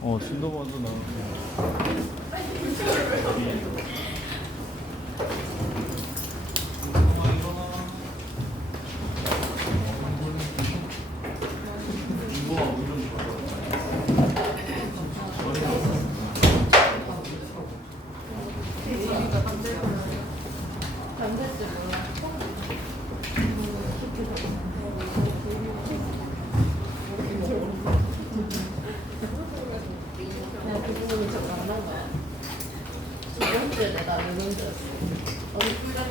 진도 먼저 나올게요. 내가 이런 줄 알았어. 어디 꿀잠이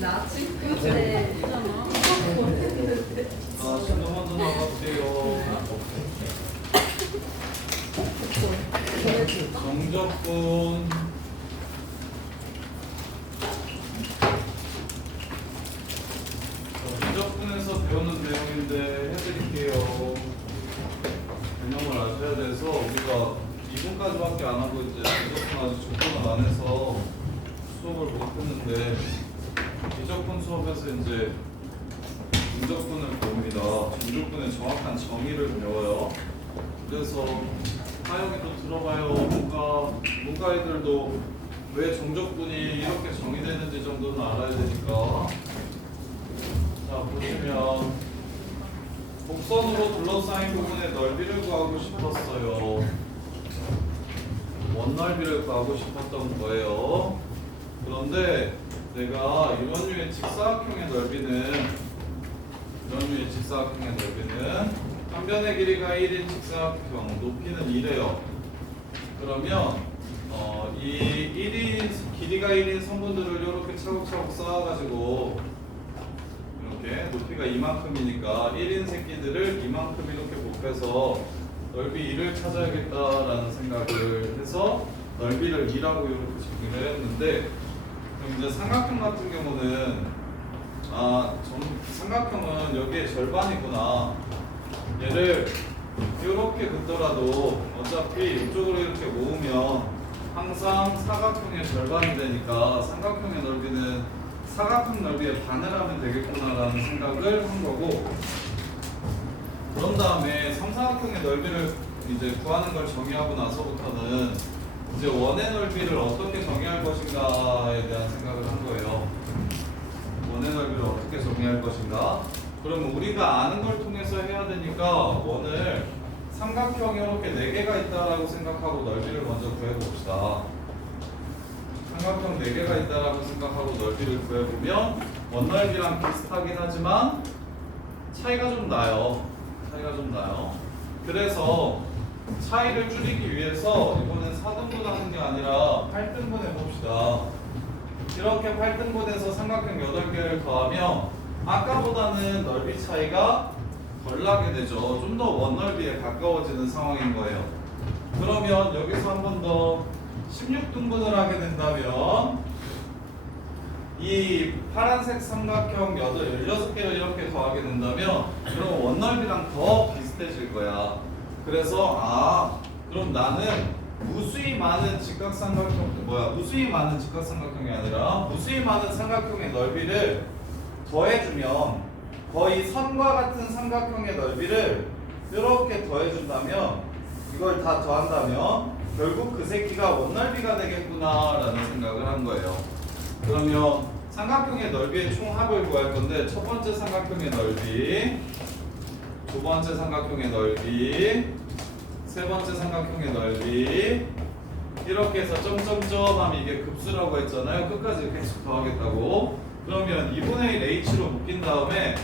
나 친구인데 진도 먼저 나갈게요. 정적분 정적분에서 배우는 내용인데 해드릴게요. 개념을 아셔야 돼서 우리가 2분까지밖에 안 하고 이제 정적분 아직 조건을 안 해서 수업을 못 했는데 비적분 수업에서 이제 중적분을 배웁니다. 중적분의 정확한 정의를 배워요. 그래서 하영이도 들어봐요. 문과 애들도 왜 정적분이 이렇게 정의되는지 정도는 알아야 되니까. 자, 보시면 곡선으로 둘러싸인 부분의 넓이를 구하고 싶었어요. 원넓이를 구하고 싶었던 거예요. 그런데 내가 이런 류의 직사각형의 넓이는 한 변의 길이가 1인 직사각형, 높이는 2래요. 그러면 이 1인 길이가 1인 선분들을 이렇게 차곡차곡 쌓아가지고 이렇게 높이가 이만큼이니까 1인 새끼들을 이만큼 이렇게 곱해서 넓이 2를 찾아야겠다라는 생각을 해서 넓이를 2라고 이렇게 정의를 했는데, 그럼 이제 삼각형 같은 경우는 삼각형은 여기에 절반이구나. 얘를 이렇게 긋더라도 어차피 이쪽으로 이렇게 모으면 항상 사각형의 절반이 되니까 삼각형의 넓이는 사각형 넓이의 반을 하면 되겠구나라는 생각을 한 거고, 그런 다음에 삼사각형의 넓이를 이제 구하는 걸 정의하고 나서부터는 이제 원의 넓이를 어떻게 정의할 것인가에 대한 생각을 한 거예요. 원의 넓이를 어떻게 정의할 것인가? 그럼 우리가 아는 걸 통해서 해야 되니까 원을 삼각형이 이렇게 4개가 있다라고 생각하고 넓이를 먼저 구해봅시다. 삼각형 4개가 있다라고 생각하고 넓이를 구해보면 원넓이랑 비슷하긴 하지만 차이가 좀 나요. 그래서 차이를 줄이기 위해서 이거는 4등분 하는 게 아니라 8등분 해봅시다. 이렇게 8등분해서 삼각형 8개를 더하면 아까보다는 넓이 차이가 덜 나게 되죠. 좀 더 원넓이에 가까워지는 상황인 거예요. 그러면 여기서 한 번 더 16등분을 하게 된다면 이 파란색 삼각형 16개를 이렇게 더하게 된다면 그럼 원넓이랑 더 비슷해질 거야. 그래서 그럼 나는 무수히 많은 무수히 많은 직각삼각형이 아니라 무수히 많은 삼각형의 넓이를 더해주면 거의 선과 같은 삼각형의 넓이를 이렇게 더해준다면, 이걸 다 더한다면 결국 그 새끼가 원넓이가 되겠구나라는 생각을 한 거예요. 그러면 삼각형의 넓이의 총합을 구할 건데, 첫 번째 삼각형의 넓이, 두 번째 삼각형의 넓이, 세 번째 삼각형의 넓이, 이렇게 해서 점점점 하면 이게 급수라고 했잖아요. 끝까지 계속 더하겠다고. 그러면 2분의 1 h로 묶인 다음에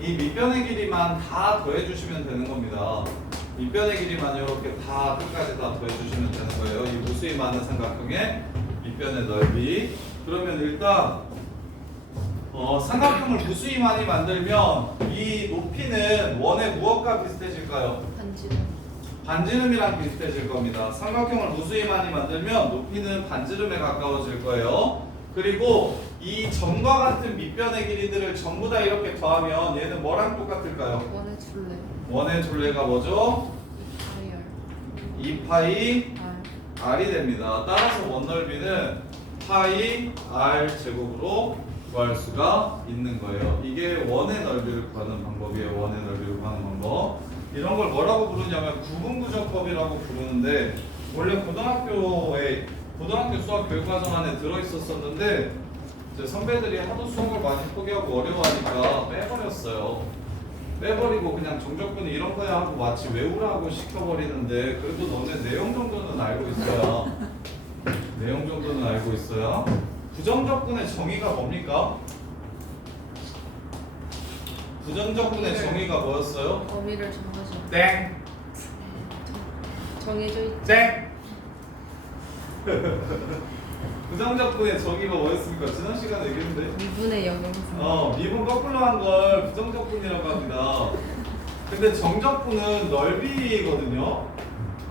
이 밑변의 길이만 다 더해주시면 되는 겁니다. 밑변의 길이만 이렇게 다 끝까지 다 더해주시면 되는 거예요. 이 무수히 많은 삼각형의 밑변의 넓이. 그러면 일단 삼각형을 무수히 많이 만들면 이 높이는 원의 무엇과 비슷해질까요? 반지름이랑 비슷해질 겁니다. 삼각형을 무수히 많이 만들면 높이는 반지름에 가까워질 거예요. 그리고 이 점과 같은 밑변의 길이들을 전부 다 이렇게 더하면 얘는 뭐랑 똑같을까요? 원의 줄래. 원의 둘레가 뭐죠? IR. 2파이 R. r이 됩니다. 따라서 원 넓이는 파이 r 제곱으로 구할 수가 있는 거예요. 이게 원의 넓이를 구하는 방법이에요. 원의 넓이를 구하는 방법. 이런 걸 뭐라고 부르냐면 구분구조법이라고 부르는데 원래 고등학교 수학 교육과정 안에 들어있었었는데 이제 선배들이 하도 수학을 많이 포기하고 어려워하니까 빼버렸어요. 빼버리고 그냥 정적분이 이런 거야 하고 마치 외우라고 시켜버리는데 그래도 너네 내용 정도는 알고 있어야 내용 정도는 알고 있어야 부정적분의 정의가 뭡니까? 부정적분의 정의가 뭐였어요? 범위를 정하죠. 땡! 정해져 있. 땡! 부정적분의 정의가 뭐였습니까? 지난 시간에 얘기했는데 미분의 영영분. 미분 거꾸로 한 걸 부정적분이라고 합니다. 근데 정적분은 넓이거든요.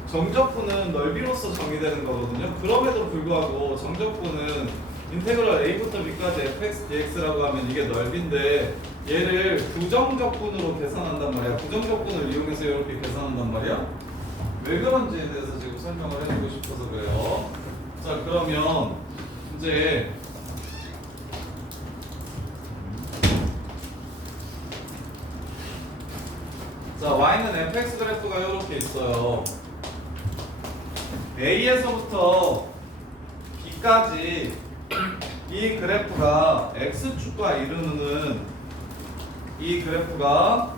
정적분은 넓이로서 정의되는 거거든요. 그럼에도 불구하고 정적분은 인테그럴 a부터 b까지 fx dx라고 하면 이게 넓이인데 얘를 부정적분으로 계산한단 말이야. 부정적분을 이용해서 이렇게 계산한단 말이야. 왜 그런지에 대해서 지금 설명을 해주고 싶어서 그래요. 자, 그러면 이제 자, y는 fx 그래프가 이렇게 있어요. a에서부터 b까지 이 그래프가 x축과 이루는 이 그래프가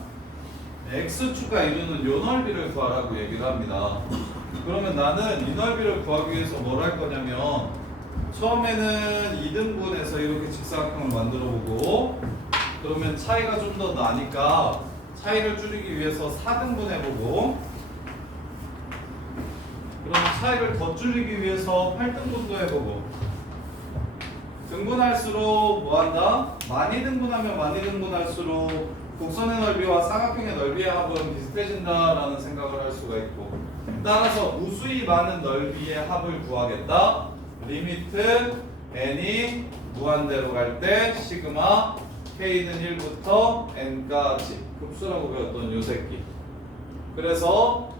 x축과 이루는 요 넓이를 구하라고 얘기를 합니다. 그러면 나는 이 넓이를 구하기 위해서 뭘 할 거냐면 처음에는 2등분해서 이렇게 직사각형을 만들어 보고 그러면 차이가 좀 더 나니까 차이를 줄이기 위해서 4등분 해보고 그럼 차이를 더 줄이기 위해서 8등분도 해보고 등분할수록 뭐한다? 많이 등분하면 많이 등분할수록 곡선의 넓이와 사각형의 넓이의 합은 비슷해진다라는 생각을 할 수가 있고 따라서 무수히 많은 넓이의 합을 구하겠다. 리미트 n이 무한대로 갈 때 시그마 k는 1부터 n까지 급수라고 배웠던 요 새끼. 그래서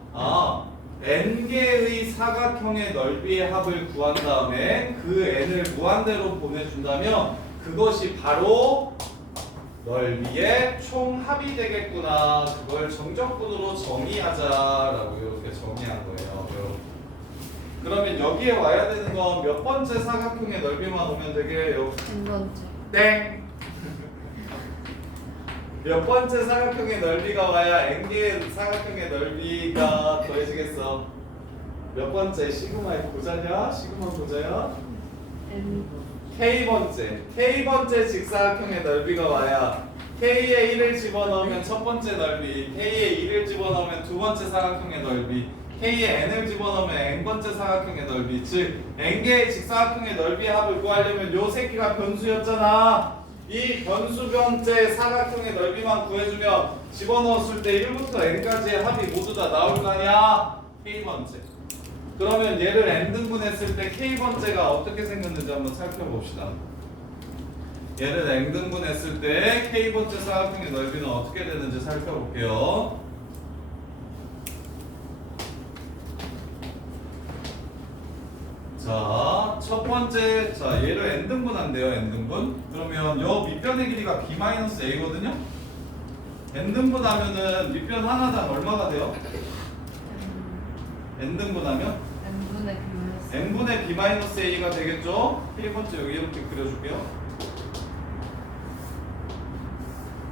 n개의 사각형의 넓이의 합을 구한 다음에 그 n을 무한대로 보내준다면 그것이 바로 넓이의 총합이 되겠구나. 그걸 정적분으로 정의하자라고 이렇게 정의한 거예요. 그러면 여기에 와야 되는 건 몇 번째 사각형의 넓이만 오면 되게요? N번째. 땡! 몇 번째 사각형의 넓이가 와야 n개의 사각형의 넓이가 더해지겠어? 몇 번째? 시그마의 고자냐? 시그마 고자야? N. K번째 직사각형의 넓이가 와야 K에 1을 집어넣으면 첫 번째 넓이, K에 2를 집어넣으면 두 번째 사각형의 넓이, K에 n을 집어넣으면 n번째 사각형의 넓이, 즉 n개의 직사각형의 넓이의 합을 구하려면 요 새끼가 변수였잖아. 이 변수변째 사각형의 넓이만 구해주면 집어넣었을 때 1부터 n까지의 합이 모두 다 나올 거 아니야? K번째. 그러면 얘를 n등분했을 때 K번째가 어떻게 생겼는지 한번 살펴봅시다. 얘를 n등분했을 때 K번째 사각형의 넓이는 어떻게 되는지 살펴볼게요. 자, 첫 번째, 자 얘를 n등분한대요. n등분. 그러면 요 밑변의 길이가 b-a거든요. n등분하면은 밑변 하나당 얼마가 돼요? n등분하면 N분의 B-. n분의 b-a가 되겠죠? 1번째 여기 이렇게 그려줄게요.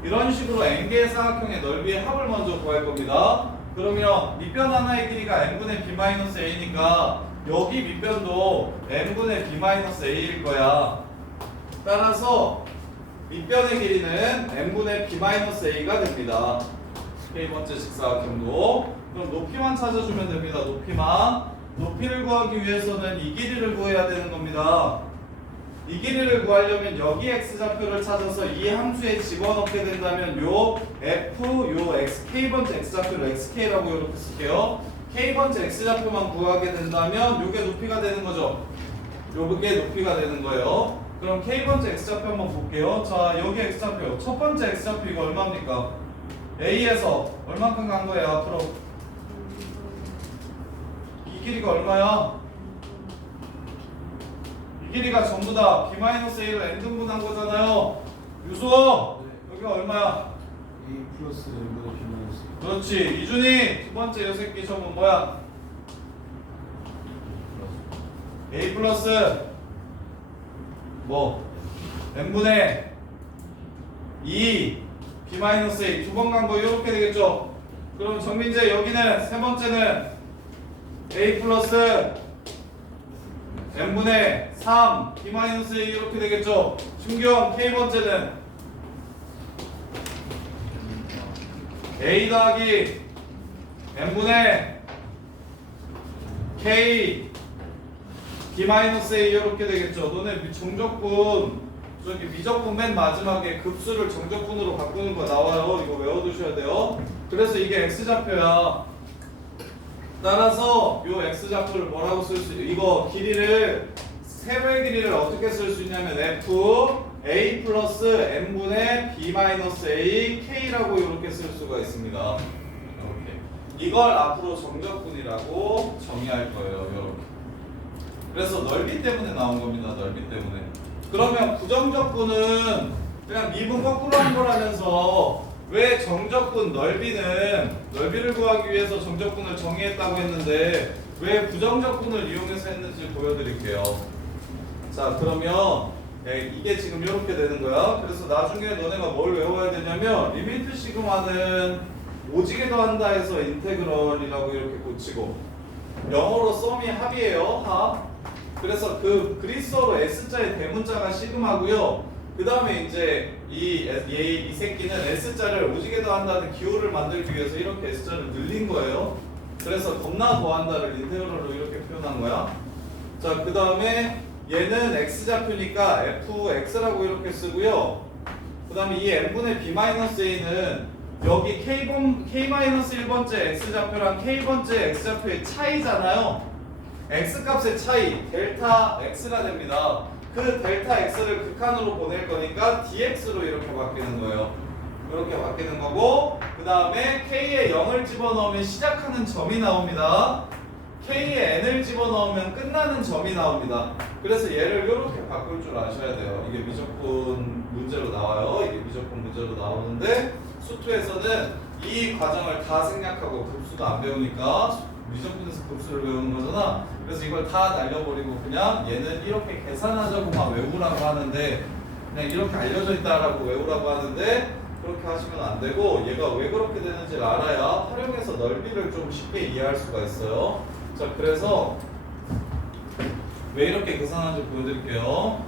이런 식으로 n개의 사각형의 넓이의 합을 먼저 구할 겁니다. 그러면 밑변 하나의 길이가 n분의 b-a니까 여기 밑변도 n분의 b-a일 거야. 따라서 밑변의 길이는 n분의 b-a가 됩니다. K번째 직사각형도. 그럼 높이만 찾아주면 됩니다. 높이만. 높이를 구하기 위해서는 이 길이를 구해야 되는 겁니다. 이 길이를 구하려면 여기 x좌표를 찾아서 이 함수에 집어넣게 된다면 요 f, 요 x, k번째 x좌표를 xk라고 이렇게 쓸게요. k번째 x좌표만 구하게 된다면 요게 높이가 되는 거죠. 요게 높이가 되는 거예요. 그럼 K번째 X좌표 한번 볼게요. 자, 여기 X좌표. 첫 번째 X좌표 이거 얼마입니까? A에서 얼만큼 간 거예요, 앞으로? 이 길이가 얼마야? 이 길이가 전부 다 B-A를 n등분한 거잖아요. 유수! 여기가 얼마야? A 플러스 M보다 B 마이너스. 그렇지. 이준이 두 번째 요 새끼 저건 뭐야? A 플러스 뭐? n분의 2 B-A 두 번 간 거 이렇게 되겠죠? 그럼 정민재 여기는 세 번째는 A 플러스 n분의 3 B-A 이렇게 되겠죠? 준경 K번째는 A 더하기 n분의 K B-A 이렇게 되겠죠. 너네 정적분 저기 미적분 맨 마지막에 급수를 정적분으로 바꾸는 거 나와요. 이거 외워두셔야 돼요. 그래서 이게 X좌표야. 따라서 요 X좌표를 뭐라고 쓸 수 이거 길이를 세로의 길이를 어떻게 쓸 수 있냐면 F A 플러스 n분의 B-A K라고 이렇게 쓸 수가 있습니다. 이렇게. 이걸 앞으로 정적분이라고 정의할 거예요. 이렇게. 그래서 넓이 때문에 나온 겁니다. 넓이 때문에. 그러면 부정적분은 그냥 미분 거꾸로 한 거라면서 왜 정적분 넓이를 구하기 위해서 정적분을 정의했다고 했는데 왜 부정적분을 이용해서 했는지 보여드릴게요. 자, 그러면 이게 지금 이렇게 되는 거야. 그래서 나중에 너네가 뭘 외워야 되냐면 리미트 시그마는 오지게 더한다 해서 인테그럴이라고 이렇게 고치고 영어로 썸이 합이에요. 합. 그래서 그 그리스어로 S자의 대문자가 시그마고요. 그 다음에 이제 이 새끼는 S자를 오지게 더한다는 기호를 만들기 위해서 이렇게 S자를 늘린 거예요. 그래서 겁나 더한다를 인테그럴로 이렇게 표현한 거야. 자, 그 다음에 얘는 X좌표니까 fx라고 이렇게 쓰고요. 그 다음에 이 n분의 B-A는 여기 K-1번째 X좌표랑 K번째 X좌표의 차이잖아요. X값의 차이, 델타 X가 됩니다. 그 델타 X를 극한으로 보낼 거니까 dx로 이렇게 바뀌는 거예요. 이렇게 바뀌는 거고, 그 다음에 K에 0을 집어넣으면 시작하는 점이 나옵니다. K에 n을 집어넣으면 끝나는 점이 나옵니다. 그래서 얘를 이렇게 바꿀 줄 아셔야 돼요. 이게 미적분 문제로 나와요. 이게 미적분 문제로 나오는데 수투에서는 이 과정을 다 생략하고 급수도 안 배우니까 미적분에서 급수를 배우는 거잖아. 그래서 이걸 다 날려버리고 그냥 얘는 이렇게 계산하자고만 외우라고 하는데 그냥 이렇게 알려져 있다라고 외우라고 하는데 그렇게 하시면 안 되고 얘가 왜 그렇게 되는지를 알아야 활용해서 넓이를 좀 쉽게 이해할 수가 있어요. 자, 그래서 왜 이렇게 계산하는지 보여드릴게요.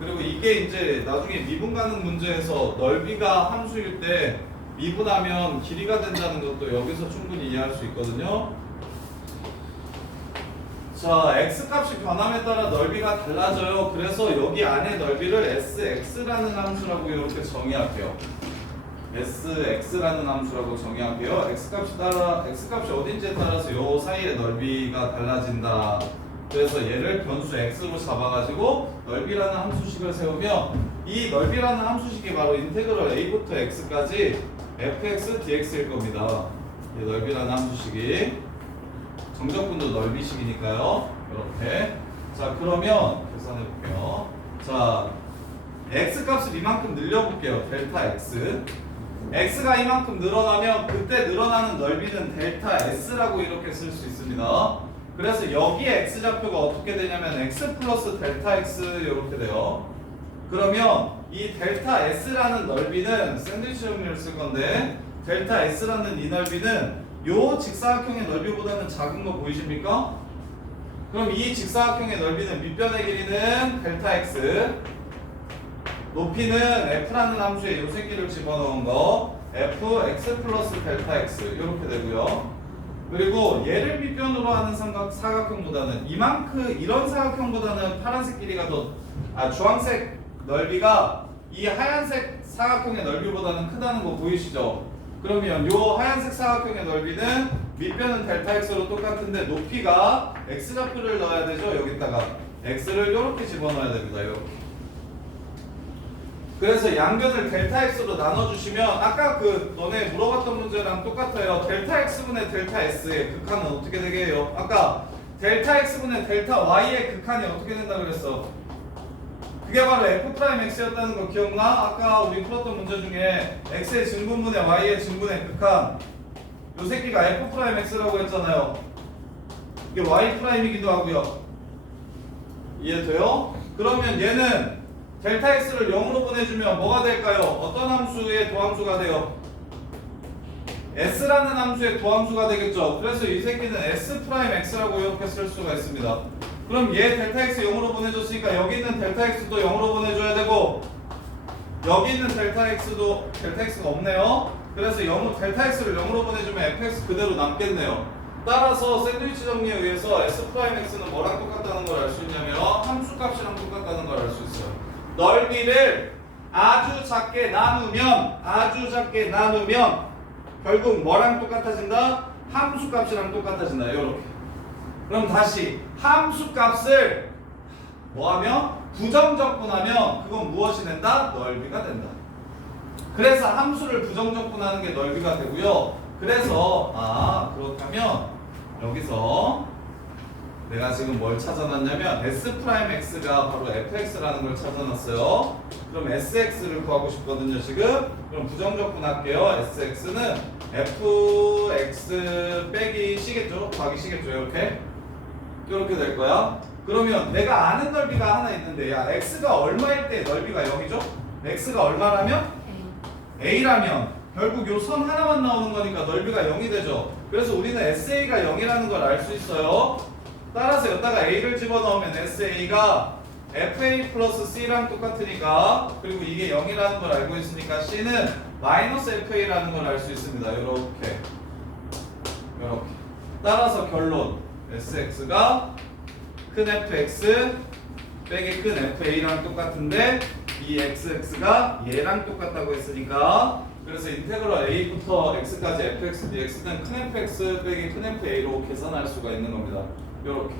그리고 이게 이제 나중에 미분 가능 문제에서 넓이가 함수일 때 미분하면 길이가 된다는 것도 여기서 충분히 이해할 수 있거든요. 자, x값이 변함에 따라 넓이가 달라져요. 그래서 여기 안에 넓이를 sx라는 함수라고 이렇게 정의할게요. sx라는 함수라고 정의할게요. x값이 어딘지에 따라서 요 사이의 넓이가 달라진다. 그래서 얘를 변수 x로 잡아가지고 넓이라는 함수식을 세우면 이 넓이라는 함수식이 바로 인테그럴 a부터 x까지 fx dx일 겁니다. 이 넓이라는 함수식이 정적분도 넓이식이니까요. 이렇게. 자, 그러면 계산해 볼게요. 자, x값을 이만큼 늘려볼게요. 델타 x. x가 이만큼 늘어나면 그때 늘어나는 넓이는 델타 s라고 이렇게 쓸 수 있습니다. 그래서 여기에 x좌표가 어떻게 되냐면 x 플러스 델타 x 이렇게 돼요. 그러면 이 델타 s라는 넓이는 샌드위치 정리를 쓸 건데 델타 s라는 이 넓이는 요 직사각형의 넓이보다는 작은 거 보이십니까? 그럼 이 직사각형의 넓이는 밑변의 길이는 델타 x, 높이는 f라는 함수에 요 새끼를 집어넣은 거 fx 플러스 델타 x 이렇게 되고요. 그리고 얘를 밑변으로 하는 사각형보다는 이런 사각형보다는 파란색 길이가 주황색 넓이가 이 하얀색 사각형의 넓이보다는 크다는 거 보이시죠? 그러면 요 하얀색 사각형의 넓이는 밑변은 델타 x로 똑같은데 높이가 x좌표를 넣어야 되죠. 여기다가 x를 이렇게 집어넣어야 됩니다. 이렇게. 그래서 양변을 델타 x로 나눠주시면 아까 그 너네 물어봤던 문제랑 똑같아요. 델타 x분의 델타 s의 극한은 어떻게 되게 해요? 아까 델타 x분의 델타 y의 극한이 어떻게 된다 그랬어? 그게 바로 f'x였다는 거 기억나? 아까 우리 풀었던 문제 중에 x의 증분분의 y의 증분의 극한 요 새끼가 f'x라고 했잖아요. 이게 y'이기도 하고요. 이해돼요? 그러면 얘는 델타 x를 0으로 보내주면 뭐가 될까요? 어떤 함수의 도함수가 돼요? s라는 함수의 도함수가 되겠죠. 그래서 이 새끼는 s'x라고 이렇게 쓸 수가 있습니다. 그럼 얘 델타 x 0으로 보내줬으니까 여기 있는 델타 x도 0으로 보내줘야 되고 여기 있는 델타 x가 없네요. 그래서 델타 x를 0으로 보내주면 fx 그대로 남겠네요. 따라서 샌드위치 정리에 의해서 s'x는 뭐랑 똑같다는 걸 알 수 있냐면 함수값이랑 똑같다는 걸 알 수 있어요. 넓이를 아주 작게 나누면 결국 뭐랑 똑같아진다? 함수값이랑 똑같아진다. 이렇게. 그럼 다시 함수값을 뭐하면? 부정적분하면 그건 무엇이 된다? 넓이가 된다. 그래서 함수를 부정적분하는 게 넓이가 되고요. 그래서 그렇다면 여기서 내가 지금 뭘 찾아놨냐면 S'X가 바로 fx라는 걸 찾아놨어요. 그럼 sx를 구하고 싶거든요 지금. 그럼 부정적분할게요. sx는 fx 빼기 c겠죠? 더하기 c겠죠? 이렇게 될 거야. 그러면 내가 아는 넓이가 하나 있는데 야 x가 얼마일 때 넓이가 0이죠? x가 얼마라면? a라면 결국 요 선 하나만 나오는 거니까 넓이가 0이 되죠. 그래서 우리는 SA가 0이라는 걸 알 수 있어요. 따라서 여기다가 A를 집어넣으면 SA가 FA 플러스 C랑 똑같으니까 그리고 이게 0이라는 걸 알고 있으니까 C는 마이너스 FA라는 걸 알 수 있습니다. 이렇게 따라서 결론 SX가 큰 FX 빼기 큰 FA랑 똑같은데 이 XX가 얘랑 똑같다고 했으니까 그래서 인테그럴 A부터 X까지 fx dx는 큰 fx 빼기 큰 fa로 계산할 수가 있는 겁니다. 요렇게.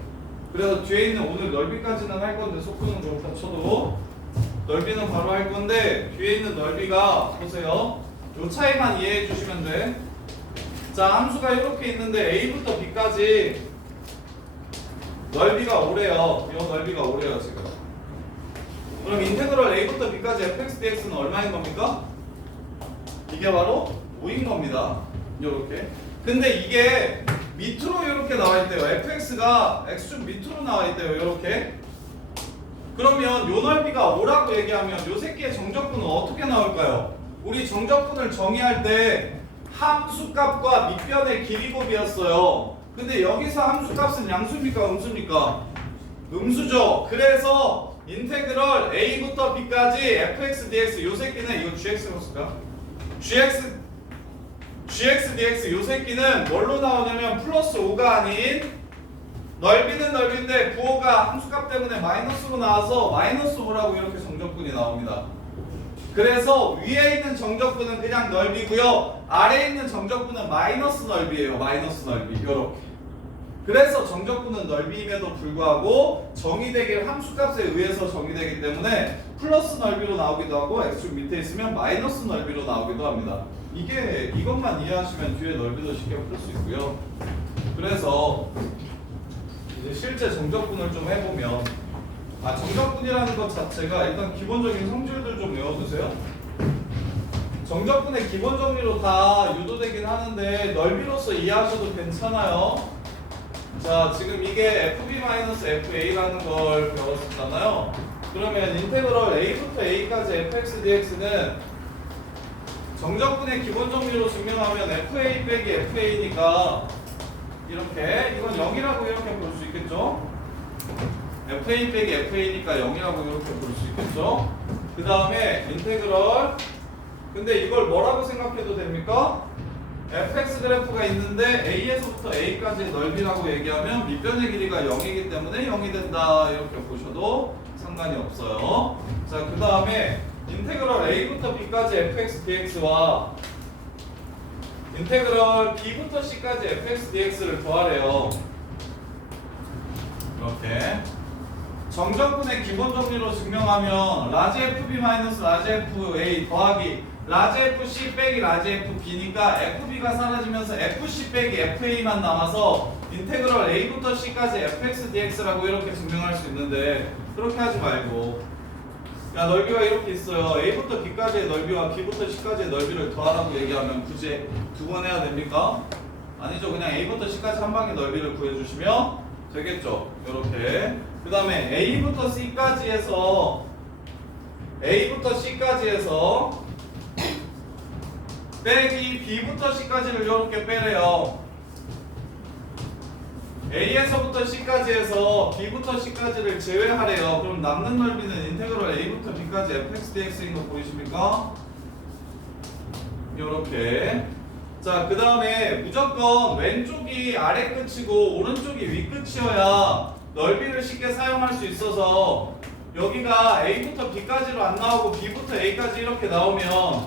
그래서 뒤에 있는 오늘 넓이까지는 할 건데 속도는 그렇다 쳐도 넓이는 바로 할 건데 뒤에 있는 넓이가 보세요. 요 차이만 이해해 주시면 돼. 자, 함수가 이렇게 있는데 A부터 B까지 넓이가 5래요. 요 넓이가 5래요 지금. 그럼 인테그럴 A부터 B까지 fx dx는 얼마인 겁니까? 이게 바로 5인 겁니다. 요렇게. 근데 이게 밑으로 이렇게 나와 있대요. fx가 x축 밑으로 나와 있대요. 이렇게. 그러면 요 넓이가 5라고 얘기하면 요 새끼의 정적분은 어떻게 나올까요? 우리 정적분을 정의할 때 함수값과 밑변의 길이곱이었어요. 근데 여기서 함수값은 양수입니까? 음수입니까? 음수죠. 그래서 인테그럴 a부터 b까지 fx dx 요 새끼는 이거 gx로 쓸까? gx dx 요 새끼는 뭘로 나오냐면 플러스 5가 아닌 넓이는 넓이인데 부호가 함수값 때문에 마이너스로 나와서 마이너스 5라고 이렇게 정적분이 나옵니다. 그래서 위에 있는 정적분은 그냥 넓이고요. 아래에 있는 정적분은 마이너스 넓이에요. 마이너스 넓이. 이렇게. 그래서 정적분은 넓이임에도 불구하고 정의되길 함수값에 의해서 정의되기 때문에 플러스 넓이로 나오기도 하고 x축 밑에 있으면 마이너스 넓이로 나오기도 합니다. 이것만 이해하시면 뒤에 넓이도 쉽게 풀 수 있고요. 그래서 이제 실제 정적분을 좀 해보면 정적분이라는 것 자체가 일단 기본적인 성질들 좀 외워두세요. 정적분의 기본 정리로 다 유도되긴 하는데 넓이로서 이해하셔도 괜찮아요. 자, 지금 이게 fb-fa라는 걸 배웠었잖아요. 그러면 인테그럴 a부터 a까지 fx dx는 정적분의 기본 정리로 증명하면 fa 빼기 fa니까 이렇게 이건 0이라고 이렇게 볼 수 있겠죠? fa 빼기 fa니까 0이라고 이렇게 볼 수 있겠죠? 그 다음에 인테그럴 근데 이걸 뭐라고 생각해도 됩니까? fx 그래프가 있는데 a에서부터 a까지의 넓이라고 얘기하면 밑변의 길이가 0이기 때문에 0이 된다 이렇게 보셔도 상관이 없어요. 자, 그 다음에 인테그럴 a부터 b까지 fx dx와 인테그럴 b부터 c까지 fx dx를 더하래요. 이렇게 정적분의 기본 정리로 증명하면 라지 FB 마이너스 라지 FA 더하기 라지 FC 빼기 라지 FB니까 FB가 사라지면서 FC 빼기 FA만 남아서 인테그럴 A부터 C까지 fx dx라고 이렇게 증명할 수 있는데 그렇게 하지 말고 야 넓이가 이렇게 있어요. A부터 B까지의 넓이와 B부터 C까지의 넓이를 더하라고 얘기하면 굳이 두 번 해야 됩니까? 아니죠. 그냥 A부터 C까지 한 방에 넓이를 구해주시면 되겠죠. 이렇게 그 다음에 A부터 C까지 해서 빼기 B부터 C까지를 이렇게 빼래요. A에서부터 C까지 해서 B부터 C까지를 제외하래요. 그럼 남는 넓이는 인테그럴 A부터 B까지 fx dx인 거 보이십니까? 요렇게. 자, 그 다음에 무조건 왼쪽이 아래 끝이고 오른쪽이 위 끝이어야 넓이를 쉽게 사용할 수 있어서 여기가 A부터 B까지로 안 나오고 B부터 A까지 이렇게 나오면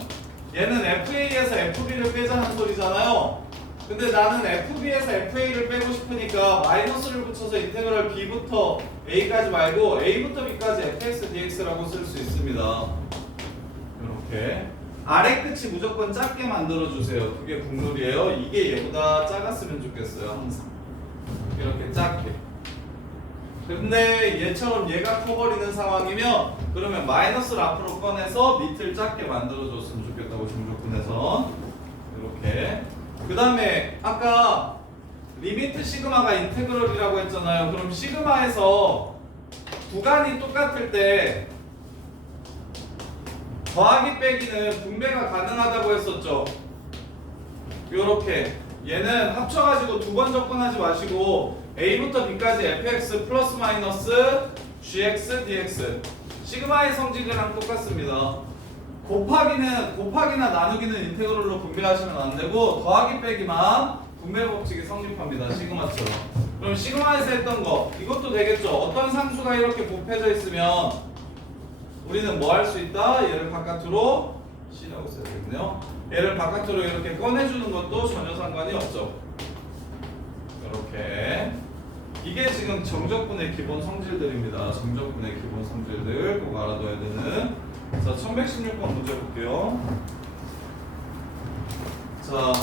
얘는 FA에서 FB를 빼자는 소리잖아요. 근데 나는 FB에서 FA를 빼고 싶으니까 마이너스를 붙여서 인테그럴 B부터 A까지 말고 A부터 B까지 fx dx라고 쓸 수 있습니다. 이렇게 아래 끝이 무조건 작게 만들어주세요. 그게 국룰이에요. 이게 얘보다 작았으면 좋겠어요. 항상 이렇게 작게. 근데 얘처럼 얘가 커버리는 상황이면 그러면 마이너스를 앞으로 꺼내서 밑을 작게 만들어줬으면 좋겠다고 정조건에서 이렇게. 그 다음에 아까 리미트 시그마가 인테그럴이라고 했잖아요. 그럼 시그마에서 구간이 똑같을 때 더하기 빼기는 분배가 가능하다고 했었죠. 요렇게 얘는 합쳐가지고 두 번 접근하지 마시고 A부터 B까지 fx 플러스 마이너스 gx dx 시그마의 성질이랑 똑같습니다. 곱하기나 나누기는 인테그럴로 분배하시면 안 되고 더하기 빼기만 분배 법칙이 성립합니다. 시그마처럼. 그럼 시그마에서 했던 거 이것도 되겠죠. 어떤 상수가 이렇게 곱해져 있으면 우리는 뭐 할 수 있다? 얘를 바깥으로 C라고 써야 되겠네요. 얘를 바깥으로 이렇게 꺼내주는 것도 전혀 상관이 없죠. 이렇게 이게 지금 정적분의 기본 성질들입니다. 정적분의 기본 성질들 꼭 알아둬야 되는. 자, 1116번 문제 볼게요. 자,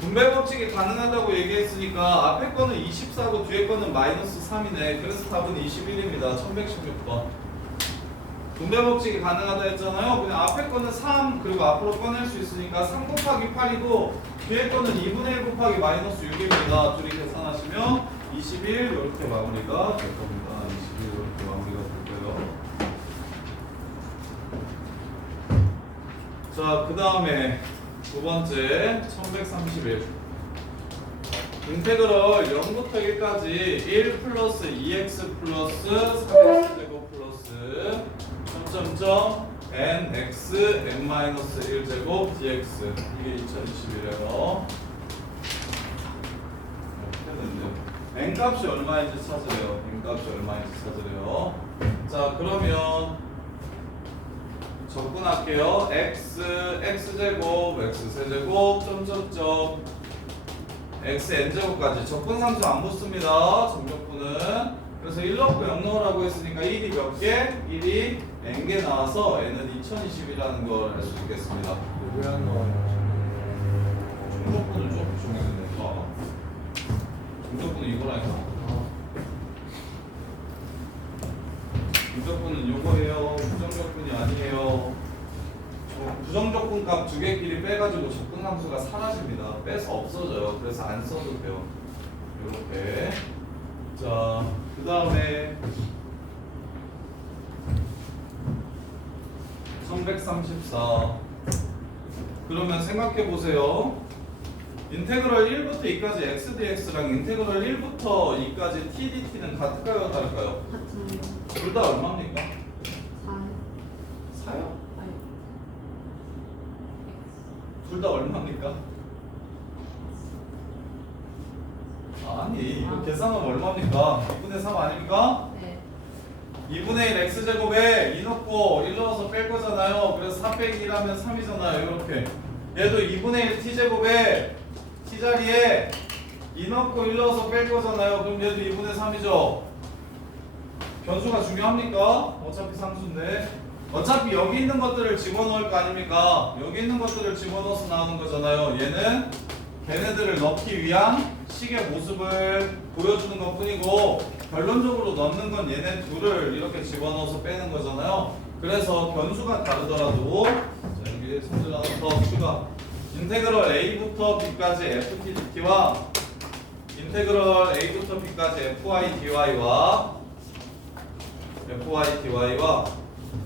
분배 법칙이 가능하다고 얘기했으니까 앞에 거는 24고 뒤에 거는 마이너스 3이네. 그래서 답은 21입니다. 1116번. 분배 법칙이 가능하다 했잖아요. 그냥 앞에 거는 3 그리고 앞으로 꺼낼 수 있으니까 3 곱하기 8이고 뒤에 거는 2분의 1 곱하기 마이너스 6입니다. 둘이 계산하시면 21 이렇게 마무리가 될 겁니다. 21 이렇게 마무리가 될 거예요. 자, 그 다음에 두 번째 1131 인테그럴 0부터 1까지 1 플러스 2x 플러스 3x제곱 플러스 점점점 nx n-1제곱 dx 이게 2021이에요. n 값이 얼마인지 찾으래요. n 값이 얼마인지 찾으래요. 자, 그러면 접근할게요. x제곱 x세제곱 점점점 xn제곱까지 접근상수 안 붙습니다. 정적분은. 그래서 1 넣고 0 넣으라고 했으니까 1이 몇 개? 1이 n개 나와서 n은 2020이라는 걸 알 수 있겠습니다. 왜안 나와요? 정적분을 좀 정해야 돼. 정적분은 이거라니까. 부정적분은 요거예요. 부정적분이 아니에요. 부정적분 값 두 개끼리 빼가지고 적분 함수가 사라집니다. 빼서 없어져요. 그래서 안 써도 돼요. 이렇게. 자, 그 다음에 1134. 그러면 생각해 보세요. 인테그럴 1부터 2까지 x dx랑 인테그럴 1부터 2까지 t dt는 같을까요? 다를까요? 같은 둘 다 얼마입니까? 4. 4요? 아니. 둘 다 얼마입니까? 아니 이거 계산하면 얼마입니까? 2분의 3 아닙니까? 네. 2분의 1 x제곱에 2 넣고 1 넣어서 뺄 거잖아요. 그래서 4 빼기 1 하면 3이잖아요. 이렇게 얘도 2분의 1 t제곱에 t자리에 2 넣고 1 넣어서 뺄 거잖아요. 그럼 얘도 2분의 3이죠. 변수가 중요합니까? 어차피 상수인데. 어차피 여기 있는 것들을 집어넣을 거 아닙니까? 여기 있는 것들을 집어넣어서 나오는 거잖아요. 얘는 걔네들을 넣기 위한 식의 모습을 보여주는 것 뿐이고 결론적으로 넣는 건 얘네 둘을 이렇게 집어넣어서 빼는 거잖아요. 그래서 변수가 다르더라도 자, 여기 성질 하나 더 추가. 인테그럴 a부터 b까지 ft dt와 인테그럴 a부터 b까지 fy dy와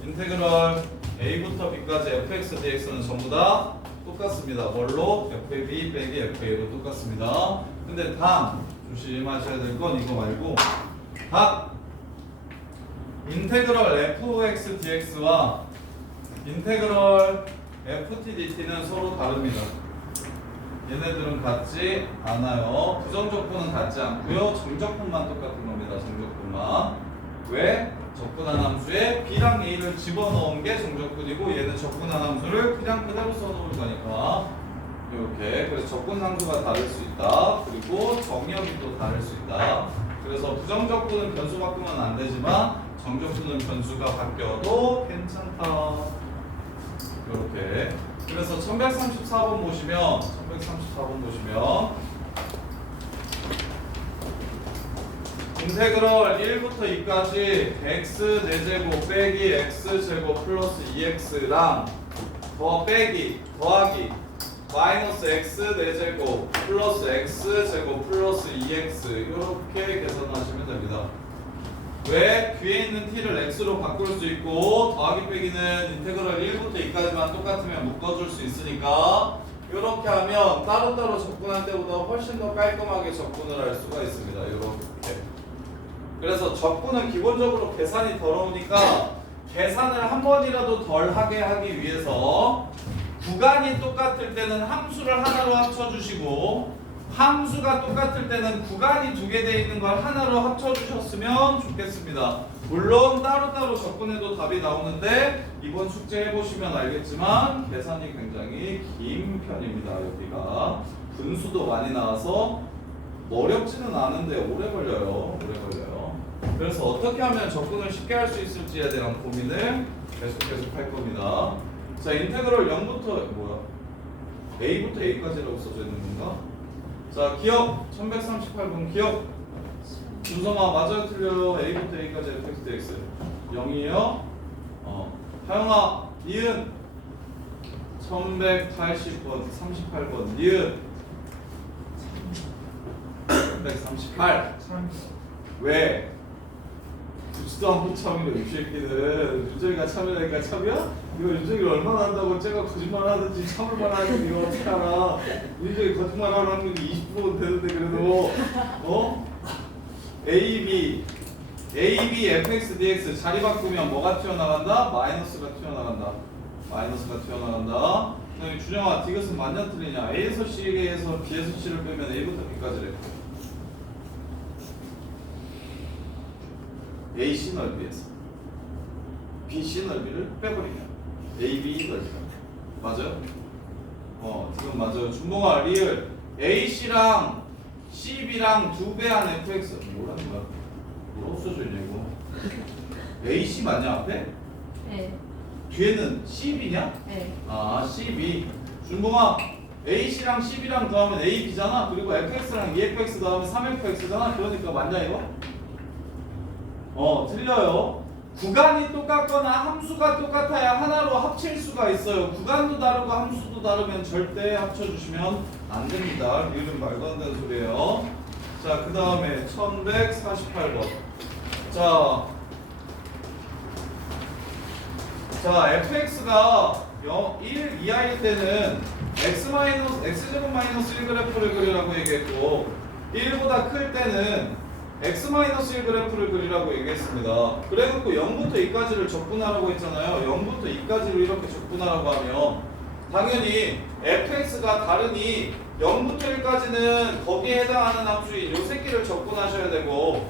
인테그럴 a부터 b까지 fx dx는 전부 다 똑같습니다. 뭘로? fab 빼기 fa로 똑같습니다. 근데 단 조심하셔야 될 건 이거 말고 단 인테그럴 fx dx와 인테그럴 ft dt는 서로 다릅니다. 얘네들은 같지 않아요. 부정적분은 같지 않고요. 정적분만 똑같은 겁니다. 정적분만. 왜? 적분한 함수에 b랑 a를 집어넣은 게 정적분이고 얘는 적분한 함수를 그냥 그대로 써놓을 거니까 이렇게. 그래서 적분상수가 다를 수 있다. 그리고 정역이 또 다를 수 있다. 그래서 부정적분은 변수 바꾸면 안 되지만 정적분은 변수가 바뀌어도 괜찮다. 이렇게. 그래서 1134번 보시면 인테그럴 1부터 2까지 x 4제곱 빼기 x제곱 플러스 2x랑 더 빼기 더하기 마이너스 x 4제곱 플러스 x제곱 플러스 2x 이렇게 계산하시면 됩니다. 왜? 뒤에 있는 t를 x로 바꿀 수 있고 더하기 빼기는 인테그럴 1부터 2까지만 똑같으면 묶어줄 수 있으니까 이렇게 하면 따로따로 접근할 때보다 훨씬 더 깔끔하게 접근을 할 수가 있습니다. 이렇게. 그래서 접근은 기본적으로 계산이 더러우니까 계산을 한 번이라도 덜 하게 하기 위해서 구간이 똑같을 때는 함수를 하나로 합쳐주시고 함수가 똑같을 때는 구간이 두 개 돼 있는 걸 하나로 합쳐주셨으면 좋겠습니다. 물론 따로따로 접근해도 답이 나오는데 이번 숙제 해보시면 알겠지만 계산이 굉장히 긴 편입니다. 여기가 분수도 많이 나와서 어렵지는 않은데 오래 걸려요. 그래서 어떻게 하면 접근을 쉽게 할 수 있을지에 대한 고민을 계속 할 겁니다. 자, 인테그럴 0부터 a부터 a까지라고 써져 있는 건가? 자, 기억 1138번 기억. 준성아 맞아요 틀려요? a부터 a까지 fx dx 0이에요. 하영아 니은 1180번 38번 니은 1138 왜? 듣지도 않고 참이래 이 새끼는. 윤정이가 참이라니까 참이야? 이거 윤정이를 얼마나 한다고 쟤가 거짓말 하든지 참을만 하는지 이거 어떻게 알아? 윤정이 거짓말 하는 확률이 20%는 되는데 그래도 AB fx dx 자리 바꾸면 뭐가 튀어나간다? 마이너스가 튀어나간다. 그다음에 준영아 디귿은 맞냐 틀리냐? A에서 C에서 B에서 C를 빼면 A부터 B까지래. AC 넓이에서 BC 넓이를 빼버리면 AB 넓이가 맞아요? 지금 맞아요. 준봉아 리을 AC랑 CB랑 2배한 FX 뭐라는 거야? 뭐라고 써져 있냐 이거? AC 맞냐 앞에? 네. 뒤에는 CB냐? 네. 아 CB. 준봉아 AC랑 CB랑 더하면 AB잖아. 그리고 FX랑 EFX 더하면 3FX잖아. 그러니까 맞냐 이거? 틀려요. 구간이 똑같거나 함수가 똑같아야 하나로 합칠 수가 있어요. 구간도 다르고 함수도 다르면 절대 합쳐주시면 안 됩니다. 이건 말도 안 되는 소리예요. 자, 그 다음에 1148번. 자, fx가 1 이하일 때는 x제곱 마이너스 1 그래프를 그리라고 얘기했고 1보다 클 때는 x-1 그래프를 그리라고 얘기했습니다. 그래갖고 0부터 2까지를 적분하라고 했잖아요. 0부터 2까지를 이렇게 적분하라고 하면 당연히 fx가 다르니 0부터 1까지는 거기에 해당하는 함수인 요 새끼를 적분하셔야 되고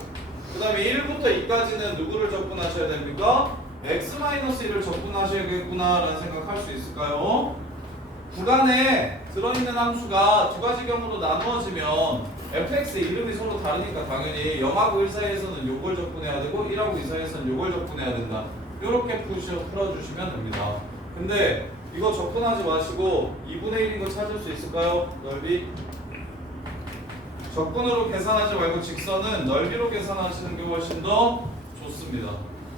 그 다음에 1부터 2까지는 누구를 적분하셔야 됩니까? x-1을 적분하셔야겠구나 라는 생각할 수 있을까요? 구간에 들어있는 함수가 두 가지 경우로 나누어지면 fx의 이름이 서로 다르니까 당연히 0하고 1 사이에서는 요걸 적분해야 되고 1하고 2 사이에서는 요걸 적분해야 된다. 이렇게 풀어주시면 됩니다. 근데 이거 적분하지 마시고 2분의 1인 거 찾을 수 있을까요? 넓이? 적분으로 계산하지 말고 직선은 넓이로 계산하시는 게 훨씬 더 좋습니다.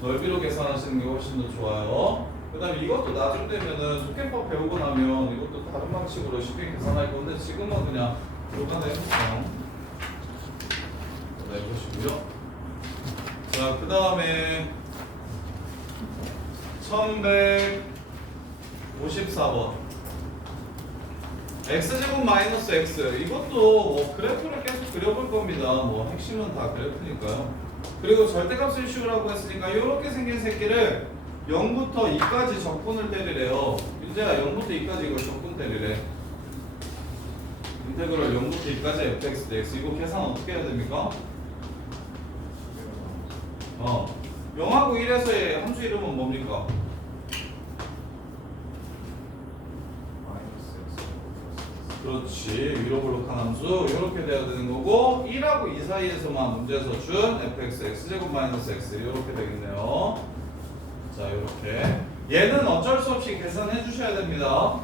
넓이로 계산하시는 게 훨씬 더 좋아요. 그 다음에 이것도 나중 되면은 속계법 배우고 나면 이것도 다른 방식으로 쉽게 계산할 건데 지금은 그냥 요간에 해보세요. 해보시고요. 자, 그 다음에 1154번 x제곱 마이너스 x 이것도 뭐 그래프를 계속 그려볼 겁니다. 뭐 핵심은 다 그래프니까요. 그리고 절대값을 씌우라고 했으니까 이렇게 생긴 새끼를 0부터 2까지 적분을 때리래요. 윤재야 0부터 2까지 이걸 적분 때리래. 인테그럴 0부터 2까지 fx dx 이거 계산 어떻게 해야 됩니까? 0하고 1에서의 함수 이름은 뭡니까? 그렇지. 위로 볼록한 함수 이렇게 돼야 되는 거고 1하고 2 사이에서만 문제에서 준 fx x제곱 마이너스 x 이렇게 되겠네요. 자, 이렇게 얘는 어쩔 수 없이 계산해 주셔야 됩니다.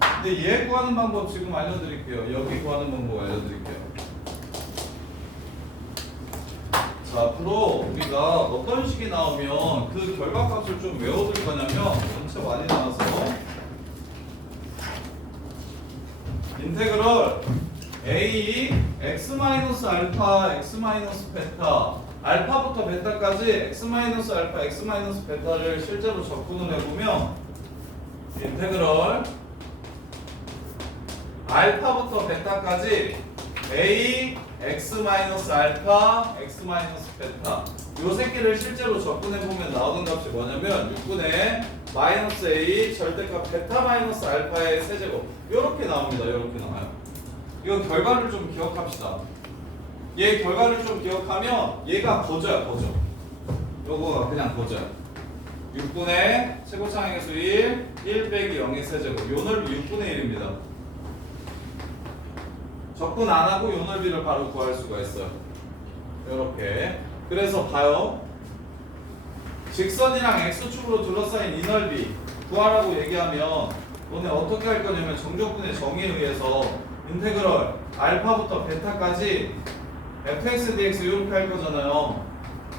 근데 얘 구하는 방법 지금 알려드릴게요. 여기 구하는 방법 알려드릴게요. 자, 앞으로 우리가 어떤 식이 나오면 그 결과값을 좀 외워둘 거냐면 전체 많이 나와서 인테그럴 a x 마이너스 알파 x 마이너스 베타 알파부터 베타까지 x 마이너스 알파 x 마이너스 베타를 실제로 적분을 해보면 인테그럴 알파부터 베타까지 a x 마이너스 알파 x 마이너스 베타 요 새끼를 실제로 적분해보면 나오는 값이 뭐냐면 6분의 마이너스 a 절대값 베타 마이너스 알파의 세제곱 요렇게 나옵니다. 요렇게 나와요. 이거 결과를 좀 기억합시다. 얘 결과를 좀 기억하면 얘가 거저야 거저. 요거가 그냥 거저야. 6분의 최고차항의 수 1 빼기 0의 세제곱 요 넓이 6분의 1입니다. 적분 안 하고 요 넓이를 바로 구할 수가 있어요. 요렇게. 그래서 봐요. 직선이랑 x축으로 둘러싸인 이 넓이 구하라고 얘기하면 너네 어떻게 할 거냐면 정적분의 정의에 의해서 인테그럴 알파부터 베타까지 fx dx 이렇게 할 거잖아요.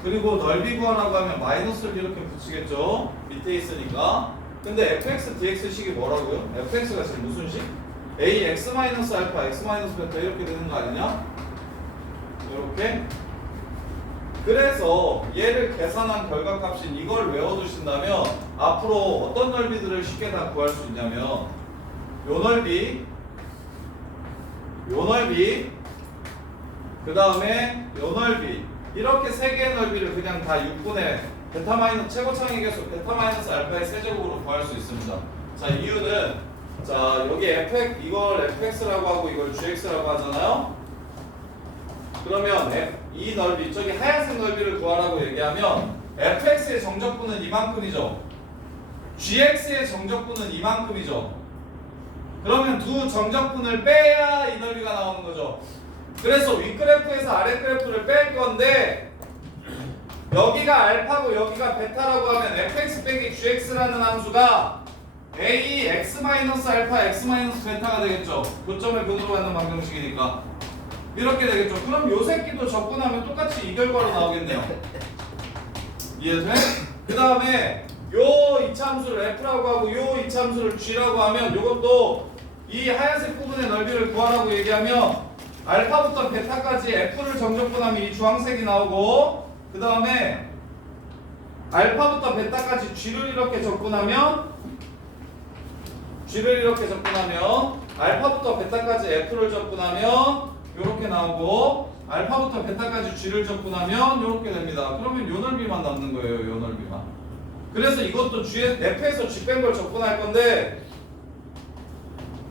그리고 넓이 구하라고 하면 마이너스를 이렇게 붙이겠죠. 밑에 있으니까. 근데 fx dx 식이 뭐라고요? fx가 지금 무슨 식? a x 마이너스 알파 x 마이너스 베타 이렇게 되는 거 아니냐? 이렇게. 그래서 얘를 계산한 결과값인 이걸 외워두신다면 앞으로 어떤 넓이들을 쉽게 다 구할 수 있냐면 요 넓이 그 다음에 요 넓이 이렇게 세 개의 넓이를 그냥 다 6분의 베타 마이너스 최고차항의 개수 베타 마이너스 알파의 세제곱으로 구할 수 있습니다. 자, 이유는 자 여기 fx 이걸 fx라고 하고 이걸 gx라고 하잖아요. 그러면 이 넓이 저기 하얀색 넓이를 구하라고 얘기하면 fx의 정적분은 이만큼이죠. gx의 정적분은 이만큼이죠. 그러면 두 정적분을 빼야 이 넓이가 나오는 거죠. 그래서 윗그래프에서 아랫그래프를 뺄 건데 여기가 알파고 여기가 베타라고 하면 fx 빼기 gx라는 함수가 a x 마이너스 알파 x 마이너스 베타가 되겠죠. 교점을 근으로 갖는 방정식이니까 이렇게 되겠죠. 그럼 요 새끼도 적분하면 똑같이 이 결과로 나오겠네요. 이해돼? 그 다음에 요 이차함수를 f라고 하고 요 이차함수를 g라고 하면 요것도 이 하얀색 부분의 넓이를 구하라고 얘기하면 알파부터 베타까지 f를 정적분하면 이 주황색이 나오고 그 다음에 알파부터 베타까지 g를 이렇게 적분하면 알파부터 베타까지 f를 적분하면 요렇게 나오고 알파부터 베타까지 g를 적분하면 요렇게 됩니다. 그러면 요 넓이만 남는 거예요. 요 넓이만. 그래서 이것도 f에서 g 뺀 걸 적분할 건데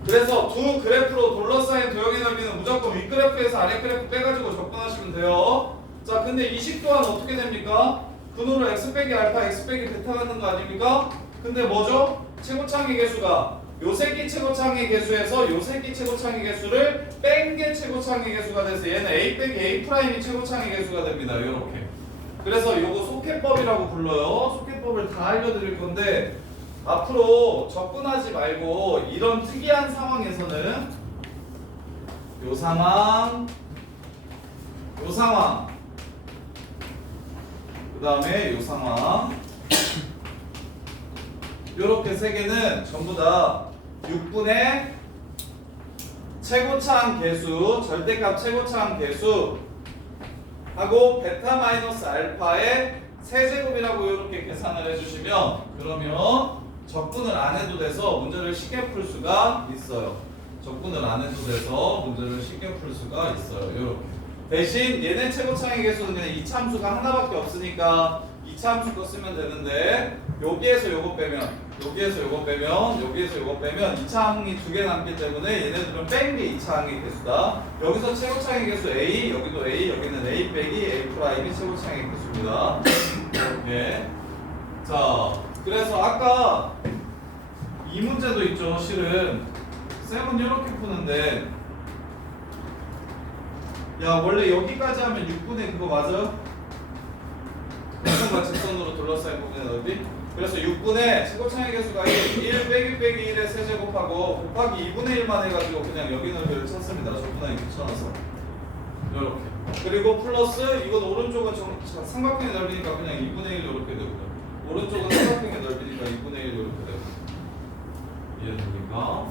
그래서 두 그래프로 둘러싸인 도형의 넓이는 무조건 윗그래프에서 아랫그래프 빼가지고 적분하시면 돼요. 자, 근데 이 식 또한 어떻게 됩니까? 근으로 x 빼기 알파 x 빼기 베타 같은 거 아닙니까? 근데 뭐죠? 최고차항의 개수가 요 새끼 최고창의 개수에서 요 새끼 최고창의 개수를 뺀 게 최고창의 개수가 돼서 얘는 A 빼기 A 프라임이 최고창의 개수가 됩니다. 요렇게. 그래서 요거 속해법이라고 불러요. 속해법을 다 알려드릴 건데 앞으로 접근하지 말고 이런 특이한 상황에서는 요 상황, 요 상황, 그 다음에 요 상황, 요렇게 세 개는 전부 다 6분의 최고차항 개수, 절대값 최고차항 개수 하고 베타 마이너스 알파의 세제곱이라고 이렇게 계산을 해주시면 그러면 적분을 안 해도 돼서 문제를 쉽게 풀 수가 있어요. 적분을 안 해도 돼서 문제를 쉽게 풀 수가 있어요. 이렇게. 대신 얘네 최고차항의 개수는 그냥 이차함수가 하나밖에 없으니까 이차함수 거 쓰면 되는데 여기에서 요거 빼면 여기에서 요거 빼면 여기에서 요거 빼면 이차항이 두 개 남기 때문에 얘네들은 뺀 게 이차항의 개수다. 여기서 최고차항의 개수 A, 여기도 A, 여기는 A 빼기 A 프라임이 최고차항의 개수입니다. 이렇게. 자, 그래서 아까 이 문제도 있죠. 실은 쌤은 이렇게 푸는데 야 원래 여기까지 하면 6분의 그거 맞아? 직선과 직선으로 둘러싸인 부분의 넓이. 그래서 6분의 최고차항의 개수가 1 빼기 1의 세제곱하고 곱하기 2분의 1만 해가지고 그냥 여기 넓이를 찾습니다. 적분하기 귀찮아서 이렇게. 그리고 플러스 이건 오른쪽은 삼각형의 넓이니까 그냥 2분의 1 이렇게 되고요. 오른쪽은 삼각형의 넓이니까 2분의 1 이렇게 되고. 이해됩니까?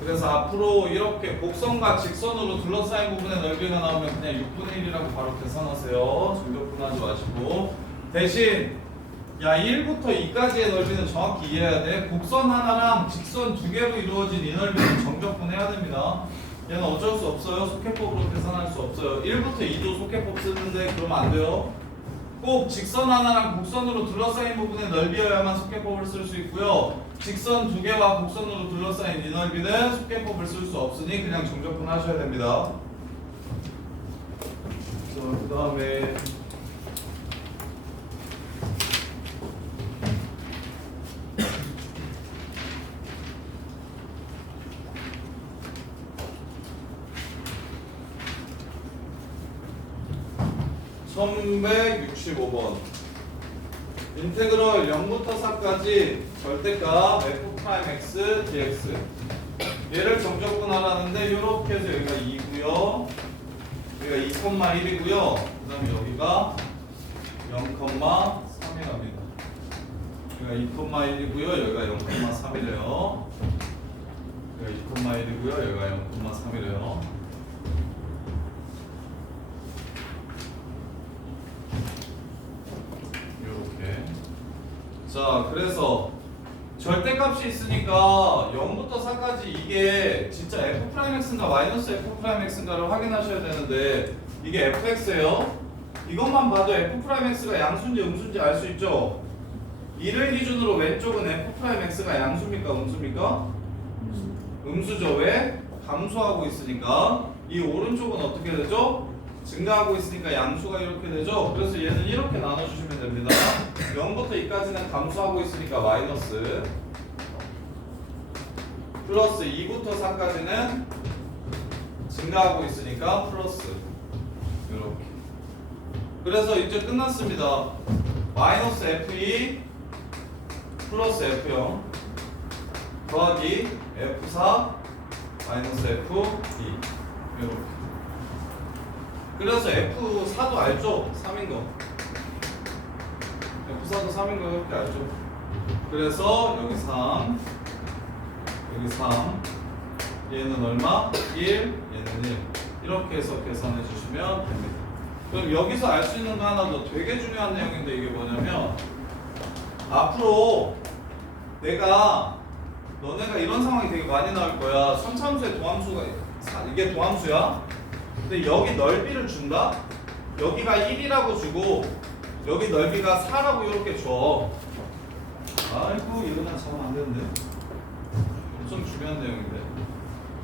그래서 앞으로 이렇게 곡선과 직선으로 둘러싸인 부분의 넓이가 나오면 그냥 6분의 1이라고 바로 계산하세요. 중격분하지 마시고. 대신 야 1부터 2까지의 넓이는 정확히 이해해야 돼. 곡선 하나랑 직선 두 개로 이루어진 이 넓이는 정적분해야 됩니다. 얘는 어쩔 수 없어요. 속해법으로 계산할 수 없어요. 1부터 2도 속해법 쓰는데 그러면 안 돼요. 꼭 직선 하나랑 곡선으로 둘러싸인 부분의 넓이여야만 속해법을 쓸 수 있고요. 직선 두 개와 곡선으로 둘러싸인 이 넓이는 속해법을 쓸 수 없으니 그냥 정적분 하셔야 됩니다. 자, 그 다음에 (1165번) 인테그럴 0부터 4까지 절대값 f'(x) dx 얘를 정적분하라는데 이렇게 해서 여기가 2고요 여기가 2,1이고요 그 다음에 여기가 0,3이랍니다 여기가 2,1이고요 여기가 0,3이래요 여기가 2,1이고요 여기가 0,3이래요 자, 그래서 절대값이 있으니까 0부터 4까지 이게 진짜 f'x인가 마이너스 f'x인가를 확인하셔야 되는데 이게 fx예요. 이것만 봐도 f'x가 양수인지 음수인지 알 수 있죠. 이를 기준으로 왼쪽은 f'x가 양수입니까 음수입니까? 음수죠. 왜? 감소하고 있으니까. 이 오른쪽은 어떻게 되죠? 증가하고 있으니까 양수가 이렇게 되죠. 그래서 얘는 이렇게 나눠주시면 됩니다. 0부터 2까지는 감소하고 있으니까 마이너스 플러스 2부터 4까지는 증가하고 있으니까 플러스 이렇게. 그래서 이제 끝났습니다. 마이너스 F2 플러스 F0 더하기 F4 마이너스 F2 이렇게. 그래서 F4도 알죠? 3인 거. F4도 3인 거 이렇게 알죠? 그래서 여기 3, 여기 3, 얘는 얼마? 1, 얘는 1. 이렇게 해서 계산해 주시면 됩니다. 그럼 여기서 알 수 있는 거 하나 더 되게 중요한 내용인데 이게 뭐냐면 앞으로 너네가 이런 상황이 되게 많이 나올 거야. 선차함수의 도함수가 이게 도함수야. 근데 여기 넓이를 준다? 여기가 1이라고 주고 여기 넓이가 4라고 이렇게 줘. 아이고 이러다 자면 안 되는데. 좀 중요한 내용인데.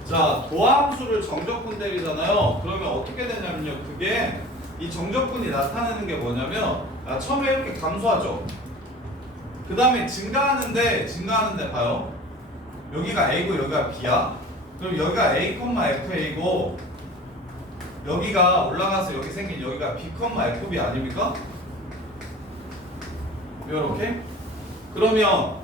자, 도함수를 정적분 대리잖아요. 그러면 어떻게 되냐면요. 그게 이 정적분이 나타내는 게 뭐냐면 처음에 이렇게 감소하죠. 그 다음에 증가하는데 봐요. 여기가 A고 여기가 B야. 그럼 여기가 A, FA고 여기가 올라가서 여기 생긴 여기가 B, FB 아닙니까? 요렇게? 그러면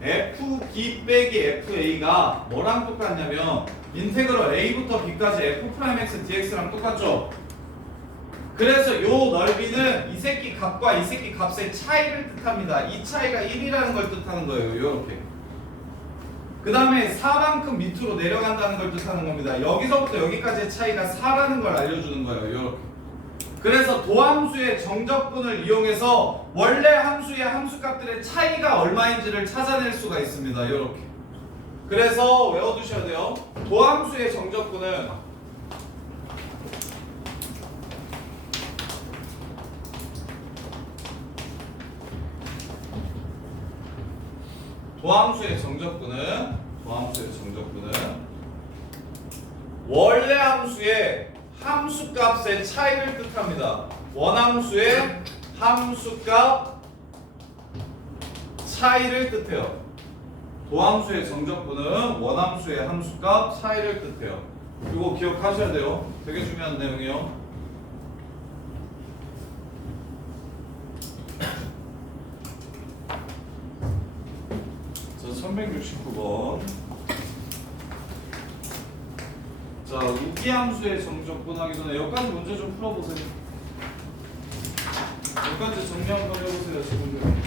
FB 빼기 FA가 뭐랑 똑같냐면 인테그럴 A부터 B까지 F'X dx랑 똑같죠? 그래서 요 넓이는 이 새끼 값과 이 새끼 값의 차이를 뜻합니다. 이 차이가 1이라는 걸 뜻하는 거예요. 요렇게. 그 다음에 4만큼 밑으로 내려간다는 걸 뜻하는 겁니다. 여기서부터 여기까지의 차이가 4라는 걸 알려주는 거예요. 요렇게. 그래서 도함수의 정적분을 이용해서 원래 함수의 함수값들의 차이가 얼마인지를 찾아낼 수가 있습니다. 요렇게. 그래서 외워두셔야 돼요. 도함수의 정적분은 원래 함수의 함수값의 차이를 뜻합니다. 원함수의 함수값 차이를 뜻해요. 도함수의 정적분은 원함수의 함수값 차이를 뜻해요. 이거 기억하셔야 돼요. 되게 중요한 내용이에요. 자, 1169번. 자, 우기함수의 정적분 하기 전에 여기까지 문제 좀 풀어보세요. 여기까지 정리 한번 해보세요, 지금.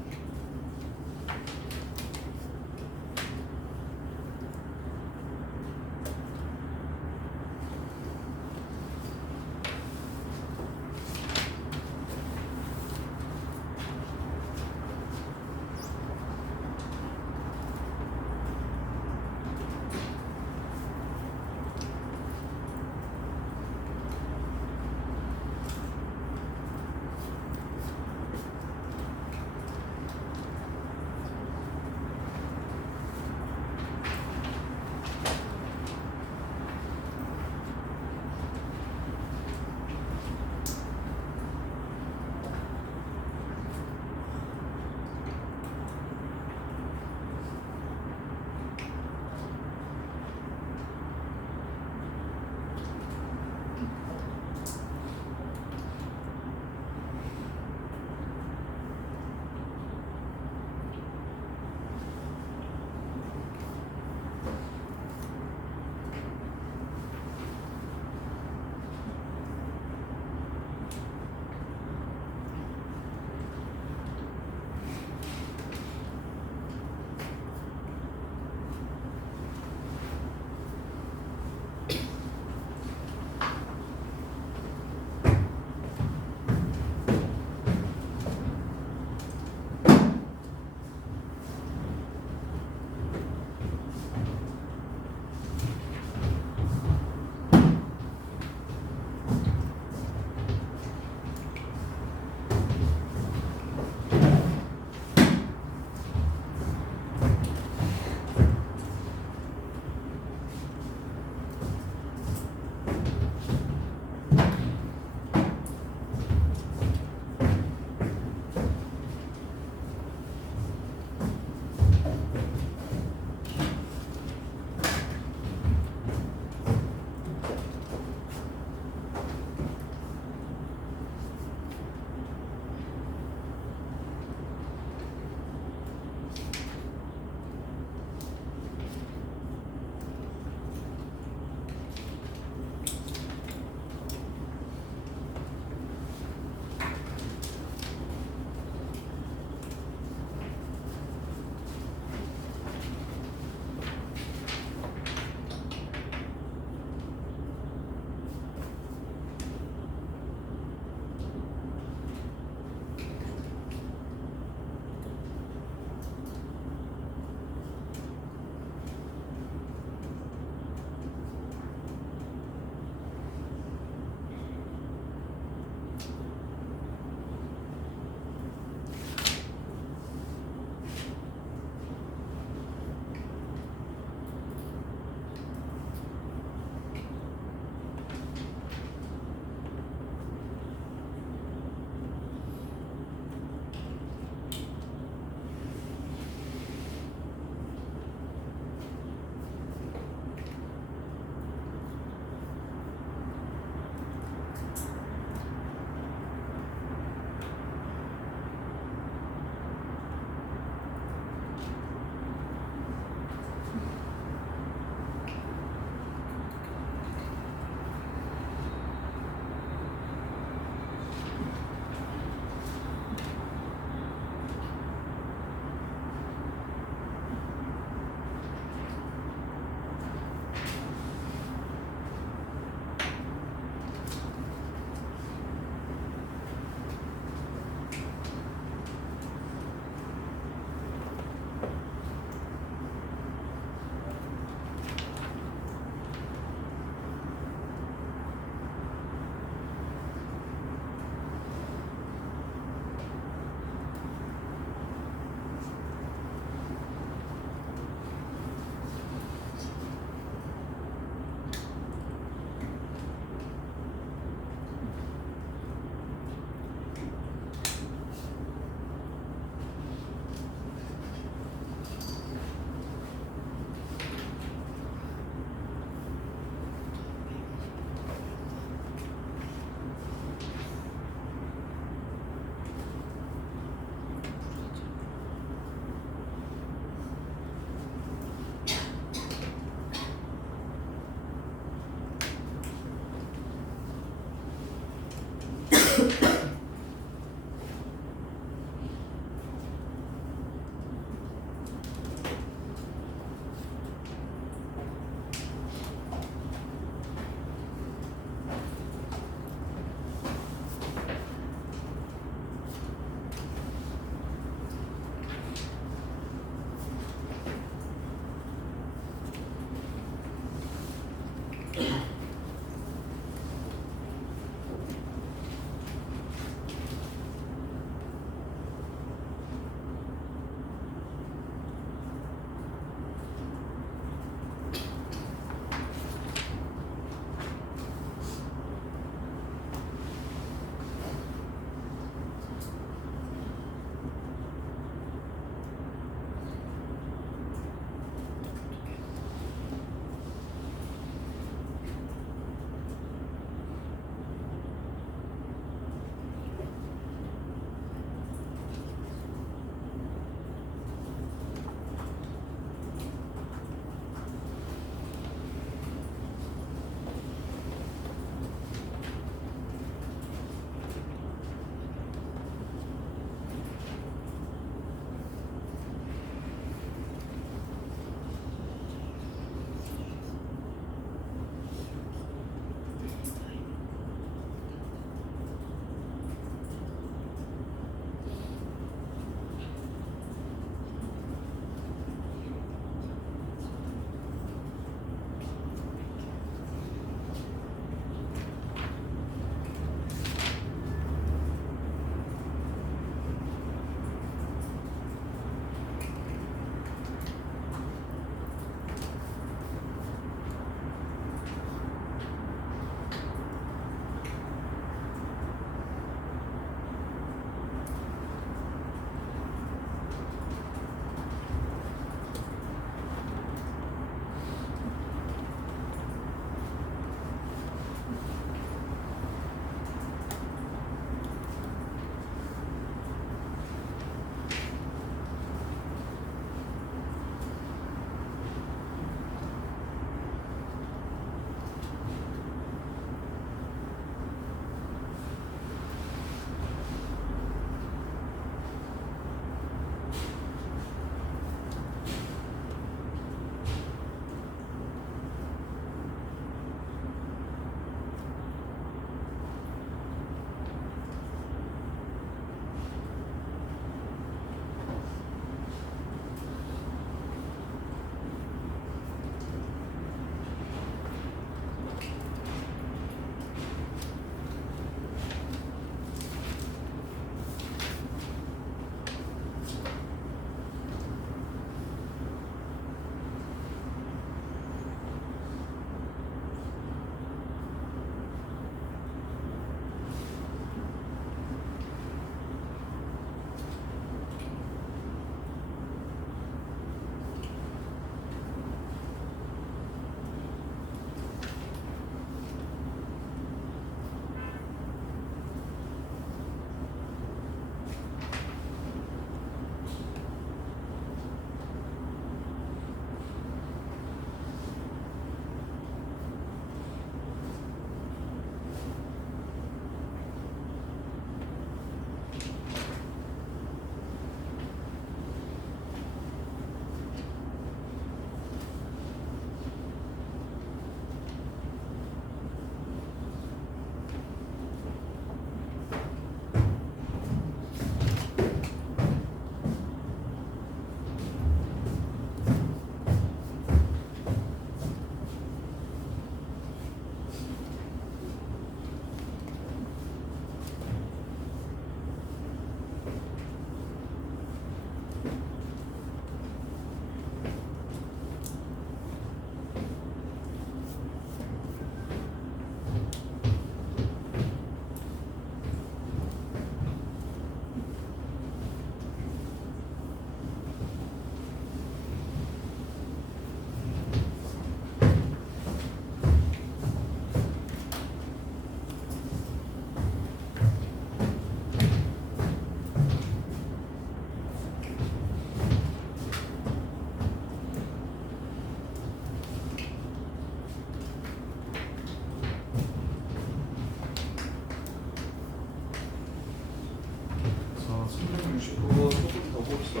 369번 조금 더 봅시다.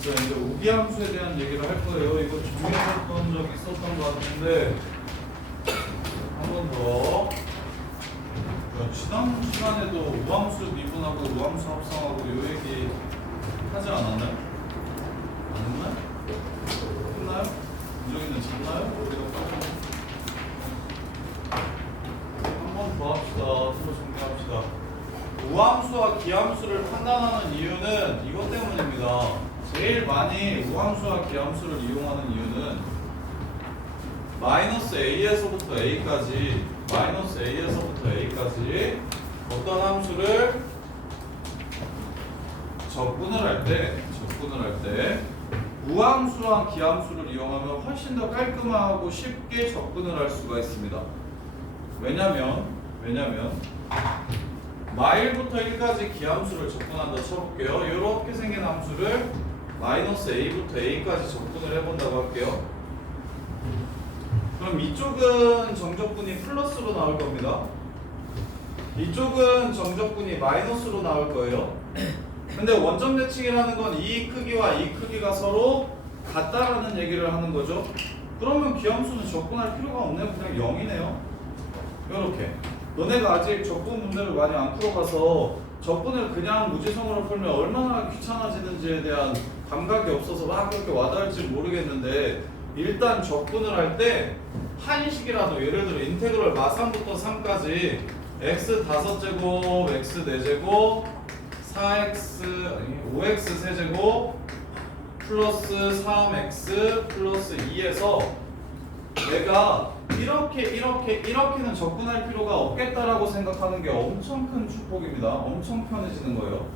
자, 이제 우기함수에 대한 얘기를 할 거예요. 이거 준비했던 적 있었던 것 같은데 한 번 더. 지난 시간에도 우함수 미분하고 우함수 합성하고 요 얘기 하지 않았나요? 안 했나요? 했나요? 우정이는 잤나요? 한 번 더 합시다. 서로 정리합시다. 우함수와 기함수를 판단하는 이유는 이것 때문입니다. 제일 많이 우함수와 기함수를 이용하는 이유는 마이너스 a에서부터 a까지 어떤 함수를 적분을 할 때 우함수랑 기함수를 이용하면 훨씬 더 깔끔하고 쉽게 적분을 할 수가 있습니다. 왜냐면 마일부터 1까지 기함수를 적분한다 쳐볼게요. 이렇게 생긴 함수를 마이너스 a부터 a까지 적분을 해본다고 할게요. 그럼 이쪽은 정적분이 플러스로 나올 겁니다. 이쪽은 정적분이 마이너스로 나올 거예요. 근데 원점 대칭이라는 건 이 크기와 이 크기가 서로 같다라는 얘기를 하는 거죠. 그러면 기함수는 적분할 필요가 없네요. 그냥 0이네요. 이렇게. 너네가 아직 적분 문제를 많이 안 풀어봐서 적분을 그냥 무지성으로 풀면 얼마나 귀찮아지는지에 대한 감각이 없어서 막 그렇게 와닿을지 모르겠는데 일단 적분을 할 때 한식이라도 예를 들어 인테그럴 마3부터 3까지 x 5제곱, x 4제곱, 5x 세제곱 플러스 3x 플러스 2에서 내가 이렇게는 접근할 필요가 없겠다라고 생각하는 게 엄청 큰 축복입니다. 엄청 편해지는 거예요.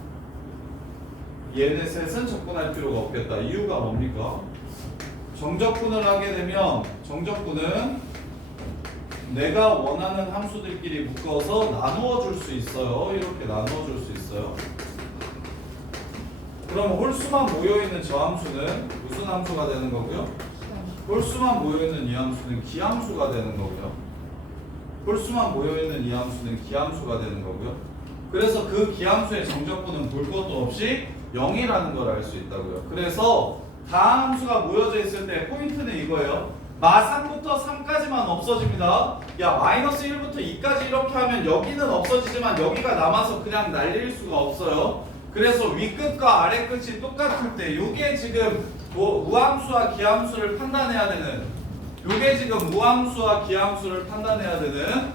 얘네 셋은 접근할 필요가 없겠다. 이유가 뭡니까? 정적분을 하게 되면 정적분은 내가 원하는 함수들끼리 묶어서 나누어 줄 수 있어요. 이렇게 나누어 줄 수 있어요. 그럼 홀수만 모여있는 저 함수는 무슨 함수가 되는 거고요? 홀수만 모여있는 이 함수는 기함수가 되는 거고요. 홀수만 모여있는 이 함수는 기함수가 되는 거고요. 그래서 그 기함수의 정적분은 볼 것도 없이 0이라는 걸 알 수 있다고요. 그래서 다항 함수가 모여져 있을 때 포인트는 이거예요. 마3부터 3까지만 없어집니다. 야, 마이너스 1부터 2까지 이렇게 하면 여기는 없어지지만 여기가 남아서 그냥 날릴 수가 없어요. 그래서 위끝과 아래끝이 똑같을 때 요게 지금 우함수와 기함수를 판단해야 되는 요게 지금 우함수와 기함수를 판단해야 되는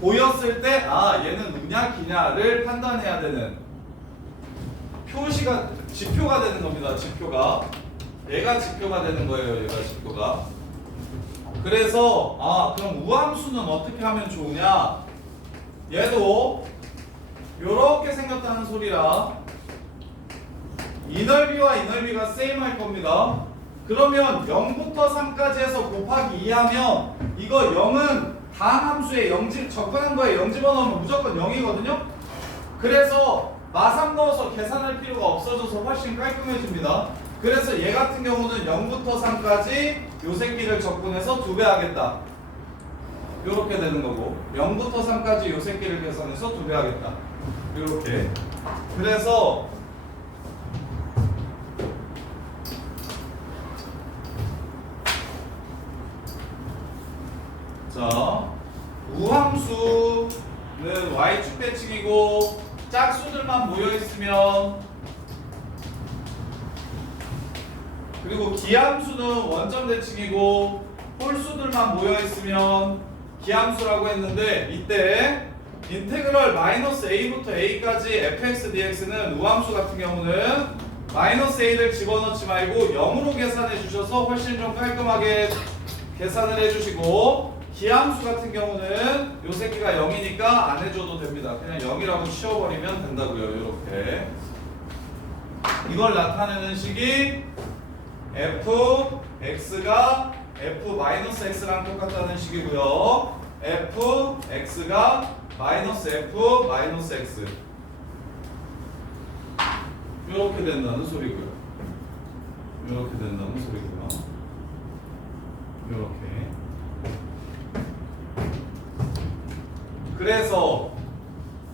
보였을 때 아 얘는 우냐 기냐를 판단해야 되는 표시가 지표가 되는 겁니다. 지표가 얘가 지표가 되는 거예요. 얘가 지표가. 그래서 아 그럼 우함수는 어떻게 하면 좋으냐? 얘도 요렇게 생겼다는 소리라 이 넓이와 이 넓이가 세임 할 겁니다. 그러면 0부터 3까지 해서 곱하기 2 하면 이거 0은 다항 함수에 0집 접근한 거에 0 집어넣으면 무조건 0이거든요. 그래서 마3 넣어서 계산할 필요가 없어져서 훨씬 깔끔해집니다. 그래서 얘 같은 경우는 0부터 3까지 요 새끼를 적분해서 2배 하겠다. 요렇게 되는 거고 0부터 3까지 요 새끼를 계산해서 2배 하겠다. 요렇게. 그래서 자 우함수는 y축 대칭이고 짝수들만 모여있으면 그리고 기함수는 원점 대칭이고 홀수들만 모여있으면 기함수라고 했는데 이때 인테그럴 마이너스 a부터 a까지 fx dx는 우함수 같은 경우는 마이너스 a를 집어넣지 말고 0으로 계산해 주셔서 훨씬 좀 깔끔하게 계산을 해주시고 기함수 같은 경우는 요 새끼가 0이니까 안 해줘도 됩니다. 그냥 0이라고 치워버리면 된다고요. 이렇게 이걸 나타내는 식이 fx가 f-x랑 똑같다는 식이고요. fx가 마이너스 f-x 이렇게 된다는 소리고요. 이렇게 된다는 소리고요. 이렇게 그래서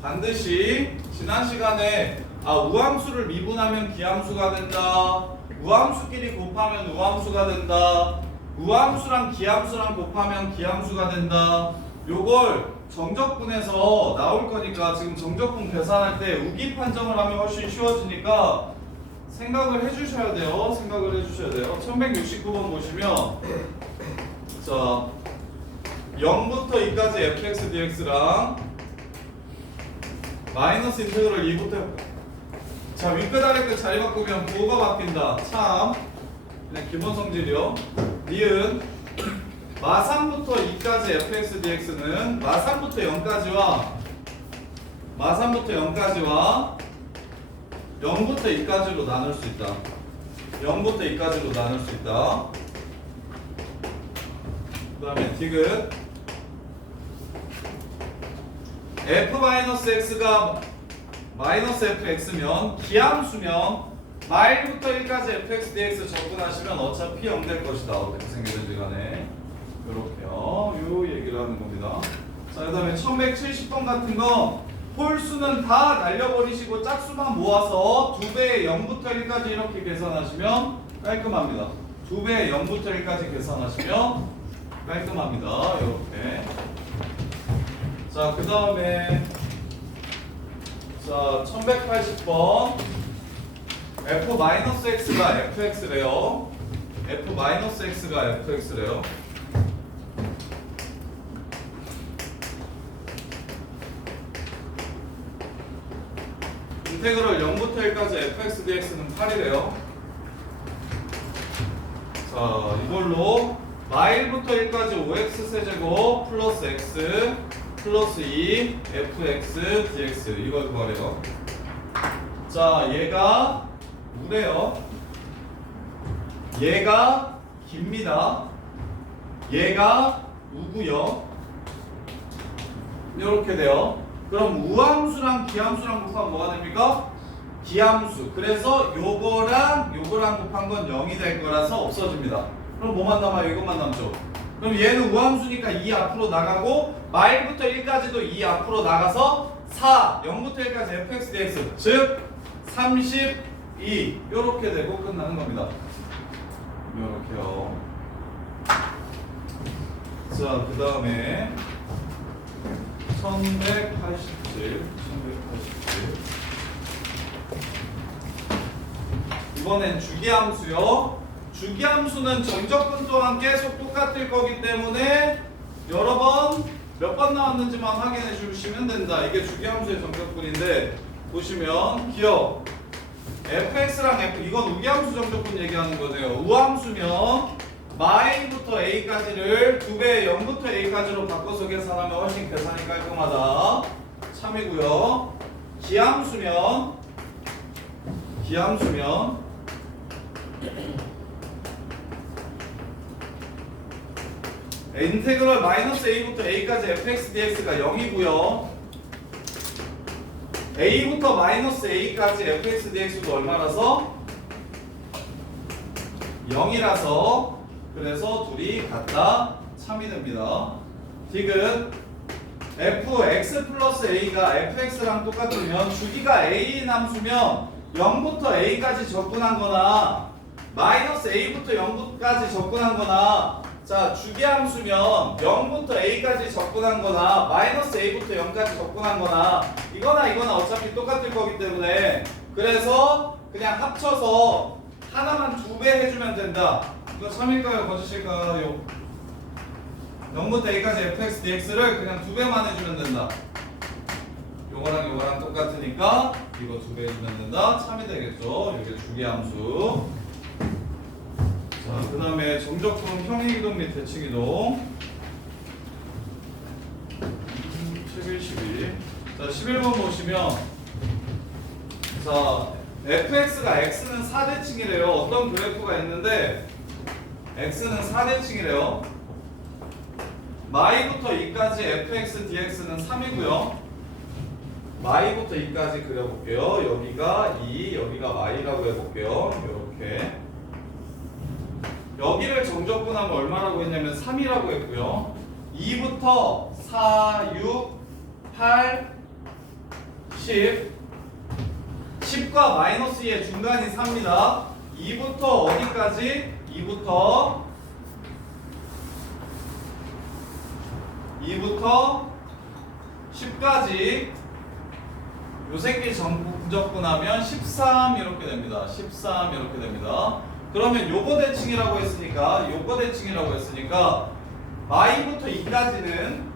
반드시 지난 시간에 우함수를 미분하면 기함수가 된다. 우함수끼리 곱하면 우함수가 된다. 우함수랑 기함수랑 곱하면 기함수가 된다. 요걸 정적분에서 나올 거니까 지금 정적분 계산할 때 우기 판정을 하면 훨씬 쉬워지니까 생각을 해주셔야 돼요. 생각을 해주셔야 돼요. 1169번 보시면 자 0부터 2까지 fx dx랑 마이너스 인테그럴 2부터 자 윗끝 아래끝 자리 바꾸면 부호가 바뀐다. 참 그냥 기본 성질이요. 니은 마3부터 2까지 fx dx는 마3부터 0까지와 마3부터 0까지와 0부터 2까지로 나눌 수 있다. 0부터 2까지로 나눌 수 있다. 그 다음에 디귿 f-x가 마이너스 fx면 기함수면 마일부터 1까지 fx dx 접근하시면 어차피 0 될 것이다. 어떻게 생기든지 간에 이렇게요. 요 얘기를 하는 겁니다. 자, 그 다음에 1170번 같은 거 홀수는 다 날려버리시고 짝수만 모아서 2배의 0부터 1까지 이렇게 계산하시면 깔끔합니다. 2배의 0부터 1까지 계산하시면 깔끔합니다. 이렇게. 자, 그 다음에 자 1180번 f-x가 fx래요. f-x가 fx래요. 인테그럴 0부터 1까지 fx dx는 8이래요. 자 이걸로 마일부터 1까지 5x 세제곱 플러스 x 플러스 2 fx dx 이걸 구하래요. 자 얘가 뭐래요? 얘가 깁니다. 얘가 우고요. 이렇게 돼요. 그럼 우함수랑 기함수랑 곱하면 뭐가 됩니까? 기함수. 그래서 요거랑 곱한 건 0이 될 거라서 없어집니다. 그럼 뭐만 남아요? 이것만 남죠. 그럼 얘는 우함수니까 2 앞으로 나가고 마일부터 1까지도 2 앞으로 나가서 4, 0부터 1까지 fx dx 즉 32 요렇게 되고 끝나는 겁니다. 요렇게요. 자, 그 다음에 1187 이번엔 주기함수요. 주기함수는 정적분 또한 계속 똑같을 거기 때문에 여러 번 몇 번 나왔는지만 확인해 주시면 된다. 이게 주기함수의 정적분인데 보시면 기억 fx랑 f 이건 우기함수 정적분 얘기하는 거네요. 우함수면 마이부터 a까지를 2배의 0부터 a까지로 바꿔서 계산하면 훨씬 계산이 깔끔하다. 참이고요. 기함수면 인테그럴 마이너스 a부터 a까지 fx dx가 0이고요. a부터 마이너스 a까지 fx dx도 얼마라서? 0이라서 그래서 둘이 같다. 참이 됩니다. 디귿 fx 플러스 a가 fx랑 똑같으면 주기가 a인 함수면 0부터 a까지 접근한 거나 마이너스 a부터 0까지 접근한 거나 자 주기함수면 0부터 a까지 접근한 거나 마이너스 a부터 0까지 접근한 거나 이거나 어차피 똑같을 거기 때문에 그래서 그냥 합쳐서 하나만 2배 해주면 된다. 이거 참일까요? 거짓일까요? 0부터 a까지 fx dx를 그냥 2배만 해주면 된다. 요거랑 똑같으니까 이거 2배 해주면 된다. 참이 되겠죠? 이게 주기함수. 자, 그 다음에 정적분 평행이동 및 대칭이동 11, 12. 자, 11번 보시면 자, fx가 x는 4대칭이래요. 어떤 그래프가 있는데 x는 4대칭이래요. 마이부터 2까지 fx dx는 3이고요. 마이부터 2까지 그려볼게요. 여기가 2, 여기가 마이라고 해볼게요. 이렇게 여기를 정적분하면 얼마라고 했냐면 3이라고 했고요. 2부터 4, 6, 8, 10. 10과 마이너스 2의 중간이 4입니다. 2부터 어디까지? 2부터 10까지 요 새끼 전부 분적분하면 13 이렇게 됩니다. 13 이렇게 됩니다. 그러면 요거 대칭이라고 했으니까 y부터 2까지는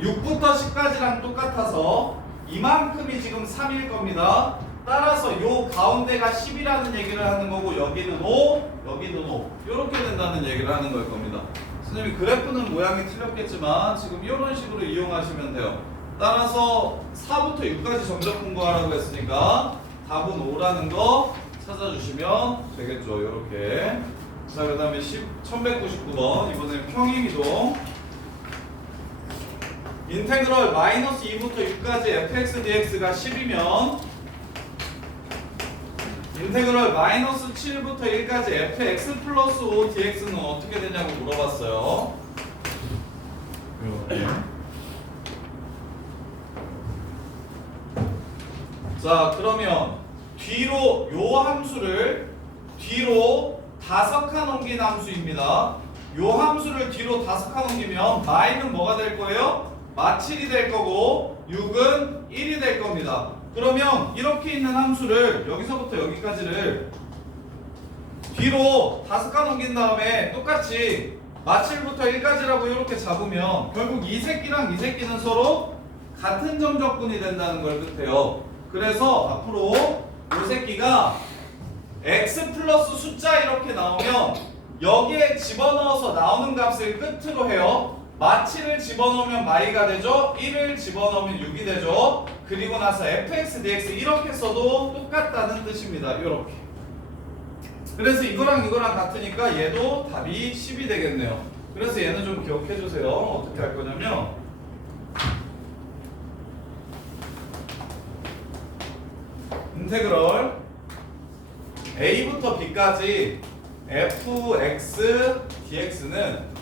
6부터 10까지랑 똑같아서 이만큼이 지금 3일 겁니다. 따라서 요 가운데가 10이라는 얘기를 하는 거고 여기는 5, 여기는 5 이렇게 된다는 얘기를 하는 걸 겁니다. 선생님이 그래프는 모양이 틀렸겠지만 지금 이런 식으로 이용하시면 돼요. 따라서 4부터 6까지 점적 분거하라고 했으니까 답은 5라는 거 찾아주시면 되겠죠. 이렇게. 자, 그 다음에 1199번 이번엔 평행이동 인테그럴 마이너스 2부터 6까지 fx dx가 10이면 인테그럴 마이너스 7부터 1까지 fx 플러스 5 dx는 어떻게 되냐고 물어봤어요. 이렇게. 자, 그러면 뒤로 요 함수를 뒤로 5칸 옮긴 함수입니다. 요 함수를 뒤로 5칸 옮기면 y는 뭐가 될 거예요? 마7이 될 거고 6은 1이 될 겁니다. 그러면 이렇게 있는 함수를 여기서부터 여기까지를 뒤로 5칸 옮긴 다음에 똑같이 마7부터 1까지라고 이렇게 잡으면 결국 이 새끼랑 이 새끼는 서로 같은 점적분이 된다는 걸 뜻해요. 그래서 앞으로 이 새끼가 x 플러스 숫자 이렇게 나오면 여기에 집어넣어서 나오는 값을 끝으로 해요. 마7을 집어넣으면 y가 되죠. 1을 집어넣으면 6이 되죠. 그리고 나서 fx dx 이렇게 써도 똑같다는 뜻입니다. 이렇게. 그래서 이거랑 같으니까 얘도 답이 10이 되겠네요. 그래서 얘는 좀 기억해 주세요. 어떻게 할 거냐면 인테그럴 a부터 b까지 fx dx는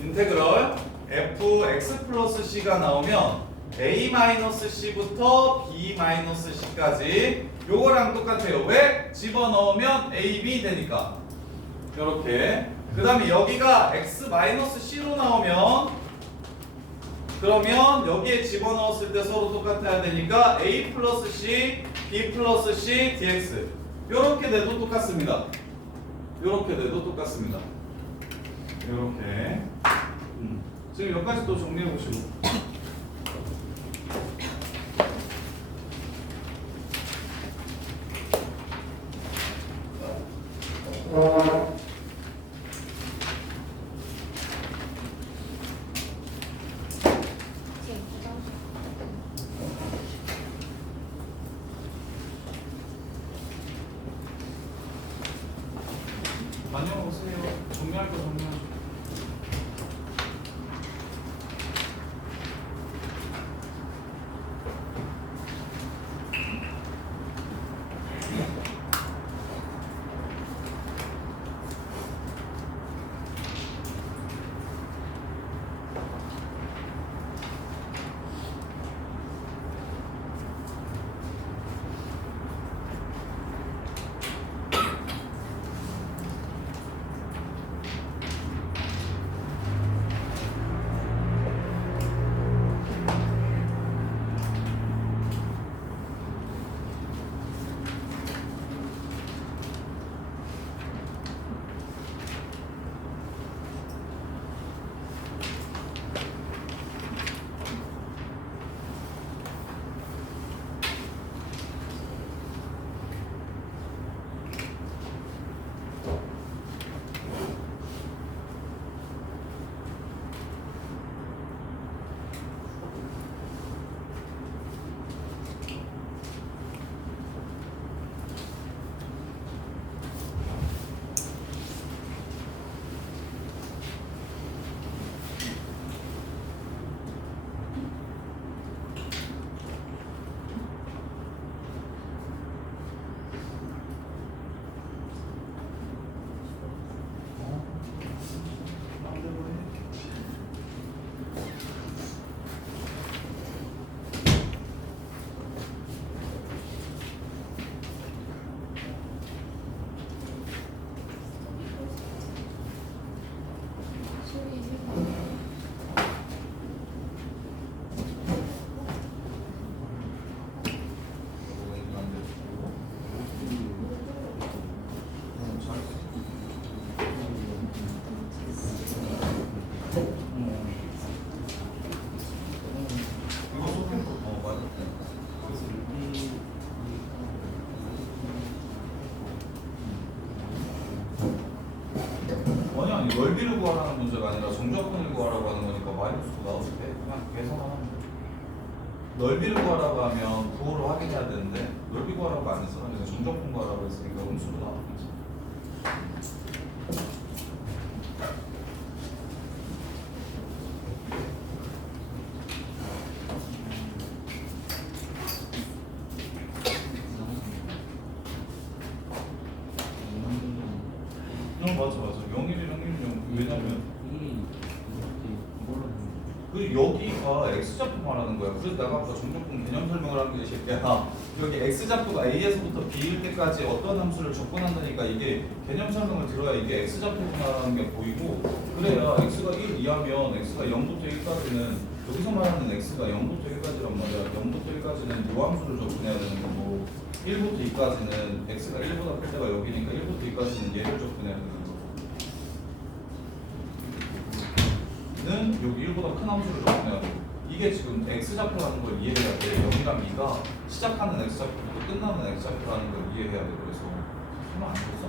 인테그럴 fx 플러스 c가 나오면 a-c부터 b-c까지 요거랑 똑같아요. 왜? 집어넣으면 ab 되니까 요렇게. 그 다음에 여기가 x-c로 나오면 그러면 여기에 집어넣었을 때 서로 똑같아야 되니까 a 플러스 c, b 플러스 c, dx 요렇게 돼도 똑같습니다. 요렇게 돼도 똑같습니다. 요렇게. 지금 여기까지 또 정리해 보시고. 다녀오세요. 정리할 거 정리하죠. 넓이를 구하라는 문제가 아니라 정적분을 구하라고 하는 거니까 마이너스가 나오실 때 그냥 계산만 하면 돼. 넓이를 구하라고 하면 부호로 확인해야 되는데 넓이 구하라고 안 했어. 그러니까 정적분 구하라고 했으니까 음수로 나오는 거지. 맞아. 0일이랑 1은 0. 왜냐면 그 여기가 x좌표 말하는 거야. 그래서 내가 아까 정적분 개념 설명을 하는 게 이 새끼야. 여기 x좌표가 a에서부터 b일 때까지 어떤 함수를 접근한다니까 이게 개념 설명을 들어야 이게 x좌표구나라는 게 보이고 그래야 x가 1 이하면 x가 0부터 1까지는 여기서 말하는 x가 0부터 1까지란 말이야. 0부터 1까지는 요 함수를 접근해야 되는 거고 1부터 2까지는 x가 1보다 클 때가 여기니까 1부터 2까지는 얘를 접근해야 되는 거고 는 여기 1보다 큰 함수를 접근해야 되고 이게 지금 x좌표라는 걸 이해해야 돼. 0이랑 2가 시작하는 x좌표부터 끝나는 x좌표라는 걸 이해해야 돼. 그래서 설명 안 했어?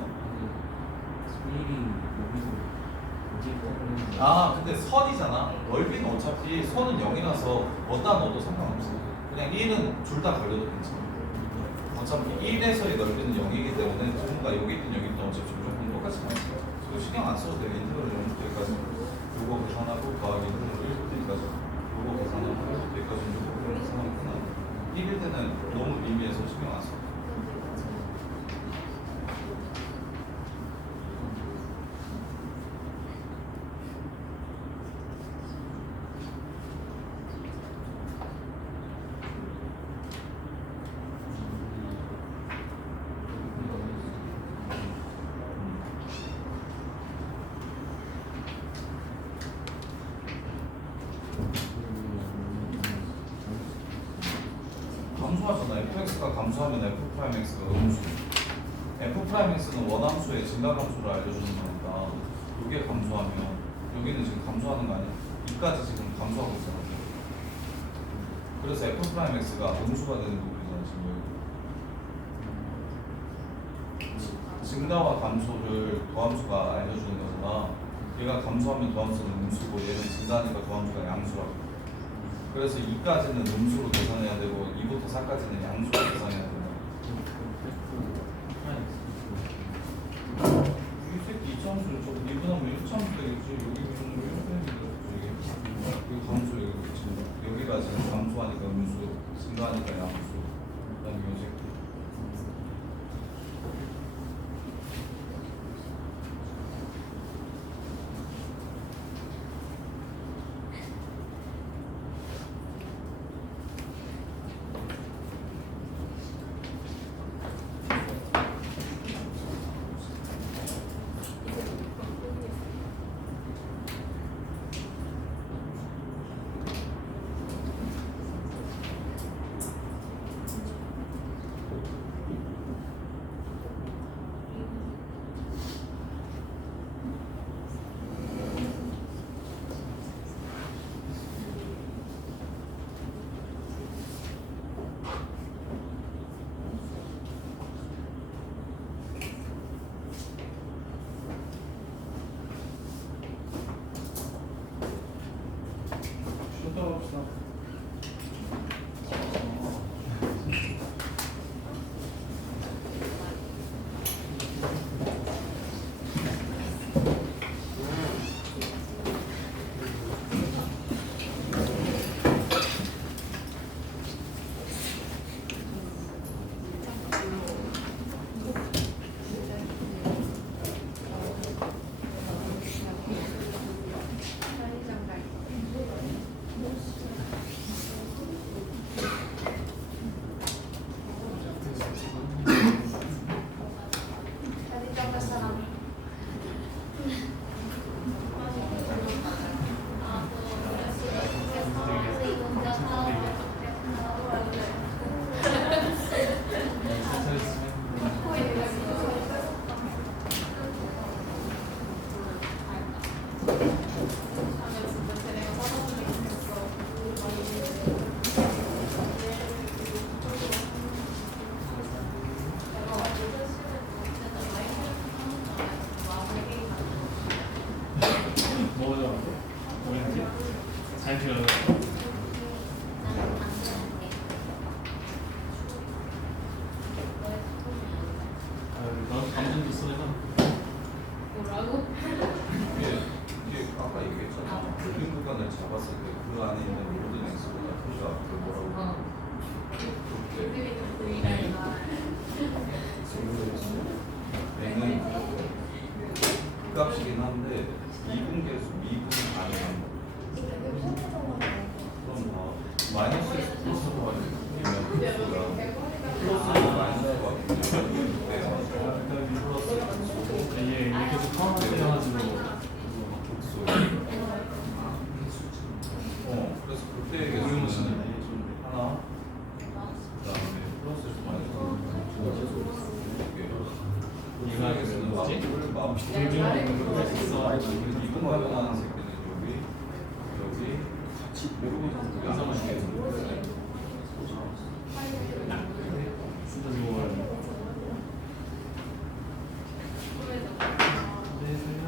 아 근데 선이잖아. 넓이는 어차피 선은 0이라서 어디다 넣어도 상관없어. 그냥 1은 둘 다 걸려도 괜찮아. 어차피 1에서의 넓이는 0이기 때문에 전부가 여기 있든 여기 있든 어차피 조건 똑같이 나왔어. 그리고 신경 안 써도 돼. 인터벌 0부터 여기까지 요거 계산하고 더하기 1부터 1까지 요거 계산하고 1부터 여기까지 요거 계산하고 끝나고 1일 때는 너무 미미해서 신경 안 써. 감소하잖아. fx가 감소하면 f'x가 음수. f'x는 원함수의 증가함수를 알려주는 거니까 이게 감소하면 여기는 지금 감소하는 거 아니야? 2까지 지금 감소하고 있잖아. 그래서 f'x가 음수가 되는 부분이잖아 지금. 증가와 감소를 도함수가 알려주는 거잖아. 얘가 감소하면 도함수는 음수고 얘는 증가하니까 도함수가 양수라고. 그래서 2까지는 음수로 계산해야 되고 2부터 4까지는 양수로 계산해야 된다. 이 새끼 2차함수를 저 2분하면 1차함수 되겠지. 여기 기준으로 1분의 1 여기 감수 여기까지는 감소하니까 음수, 증가하니까 양수. 그다음에 이 새끼. 나도 감정도 써야 뭐라고? 이게 아까 얘기했잖아. 볼륨 구간을 잡았을 때 그 안에 있는 모든 x보다 V가 그 뭐라고? 그때 N은 그 값이긴 한데 미분계수 미분은 아니란 거. 그럼 마이너스 x 플러스로 하면 x가 플러스로 마이너스로 하면 플러스 얘 계속 포함해가지고 그래서 그때 개수는 하나 그다음에 플러스에서 마이너스 얘가 개수는 뭐지? 마음을 있어. 이분 가능한 새끼는 여기 같이 모르고 이상한 게 있는 진짜 좋아요. 네, 설명.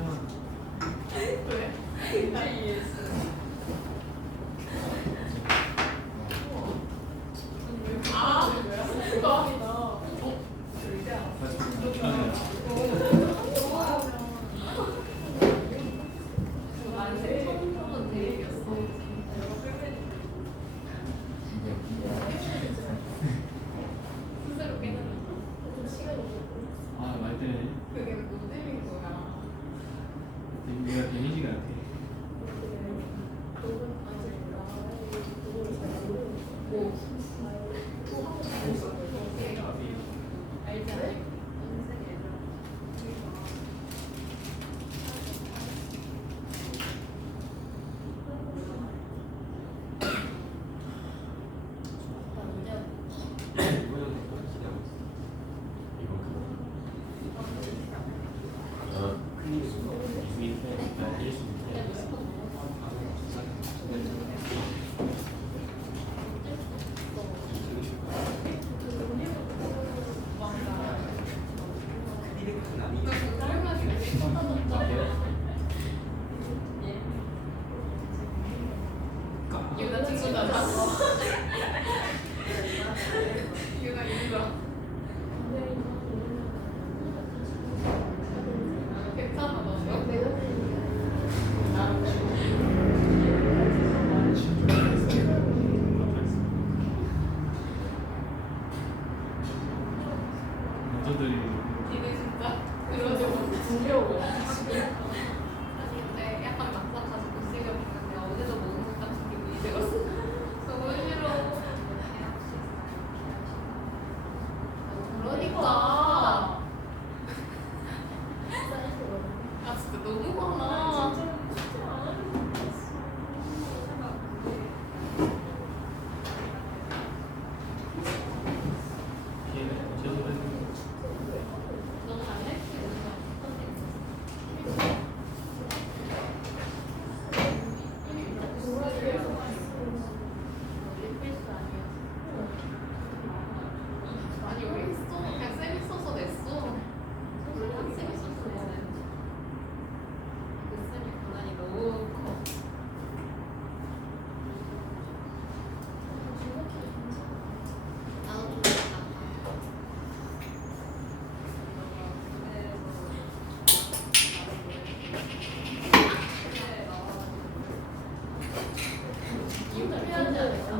아, 말 때문에 내가 데미지 같아. 남자들이 약간 막막하지 못생겨 보이는데 어제도 먹은 것 같은 기분이 들었어. 너무 싫어. 그러니까. 아 진짜 너무 많아. 너 잘해? 아니 우리 했어. 그냥 쌤이 써서 냈어. 우리 학생이 써서 내는. 그 쌤이 권한이 너무 커. 나도 좀 약간. 이유가 필요하지 않을까?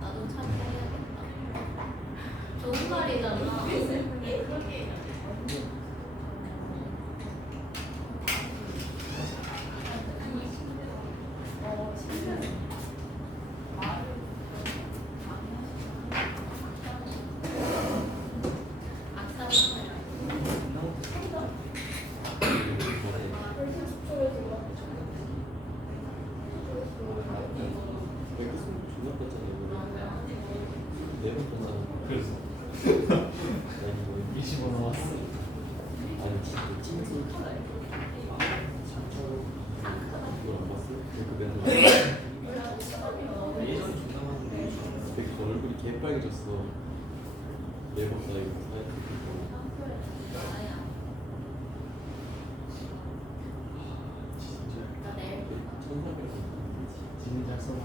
나도 참여해야겠다. 좋은 말이잖아. 있어. 매번 다 이거 다 했고. 진짜. 나 내일. 천사백. 지금 잘 써봐.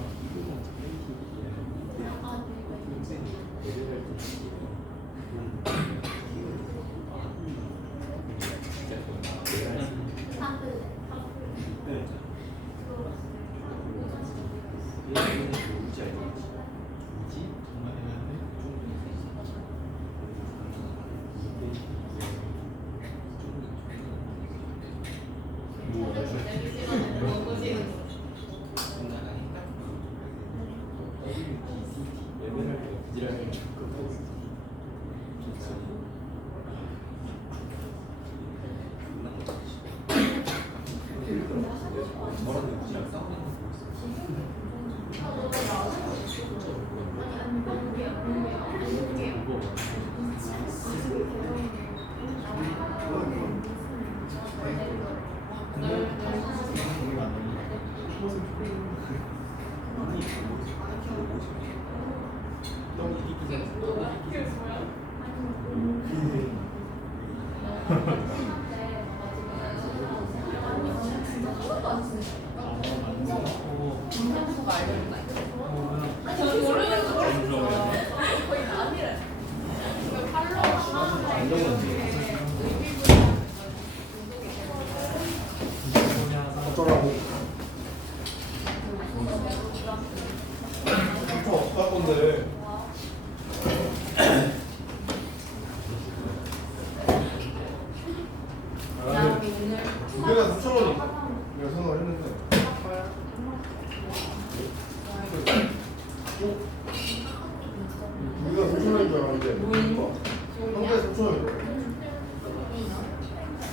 정말 애매한데? 어쩌라고? 삼촌 어떻게 할 건데? 나는 두 개가 3,000원이니까 내가 생각을 했는데 두 개가 3,000원인 줄 알았는데 한 개에 3,000원이더라고.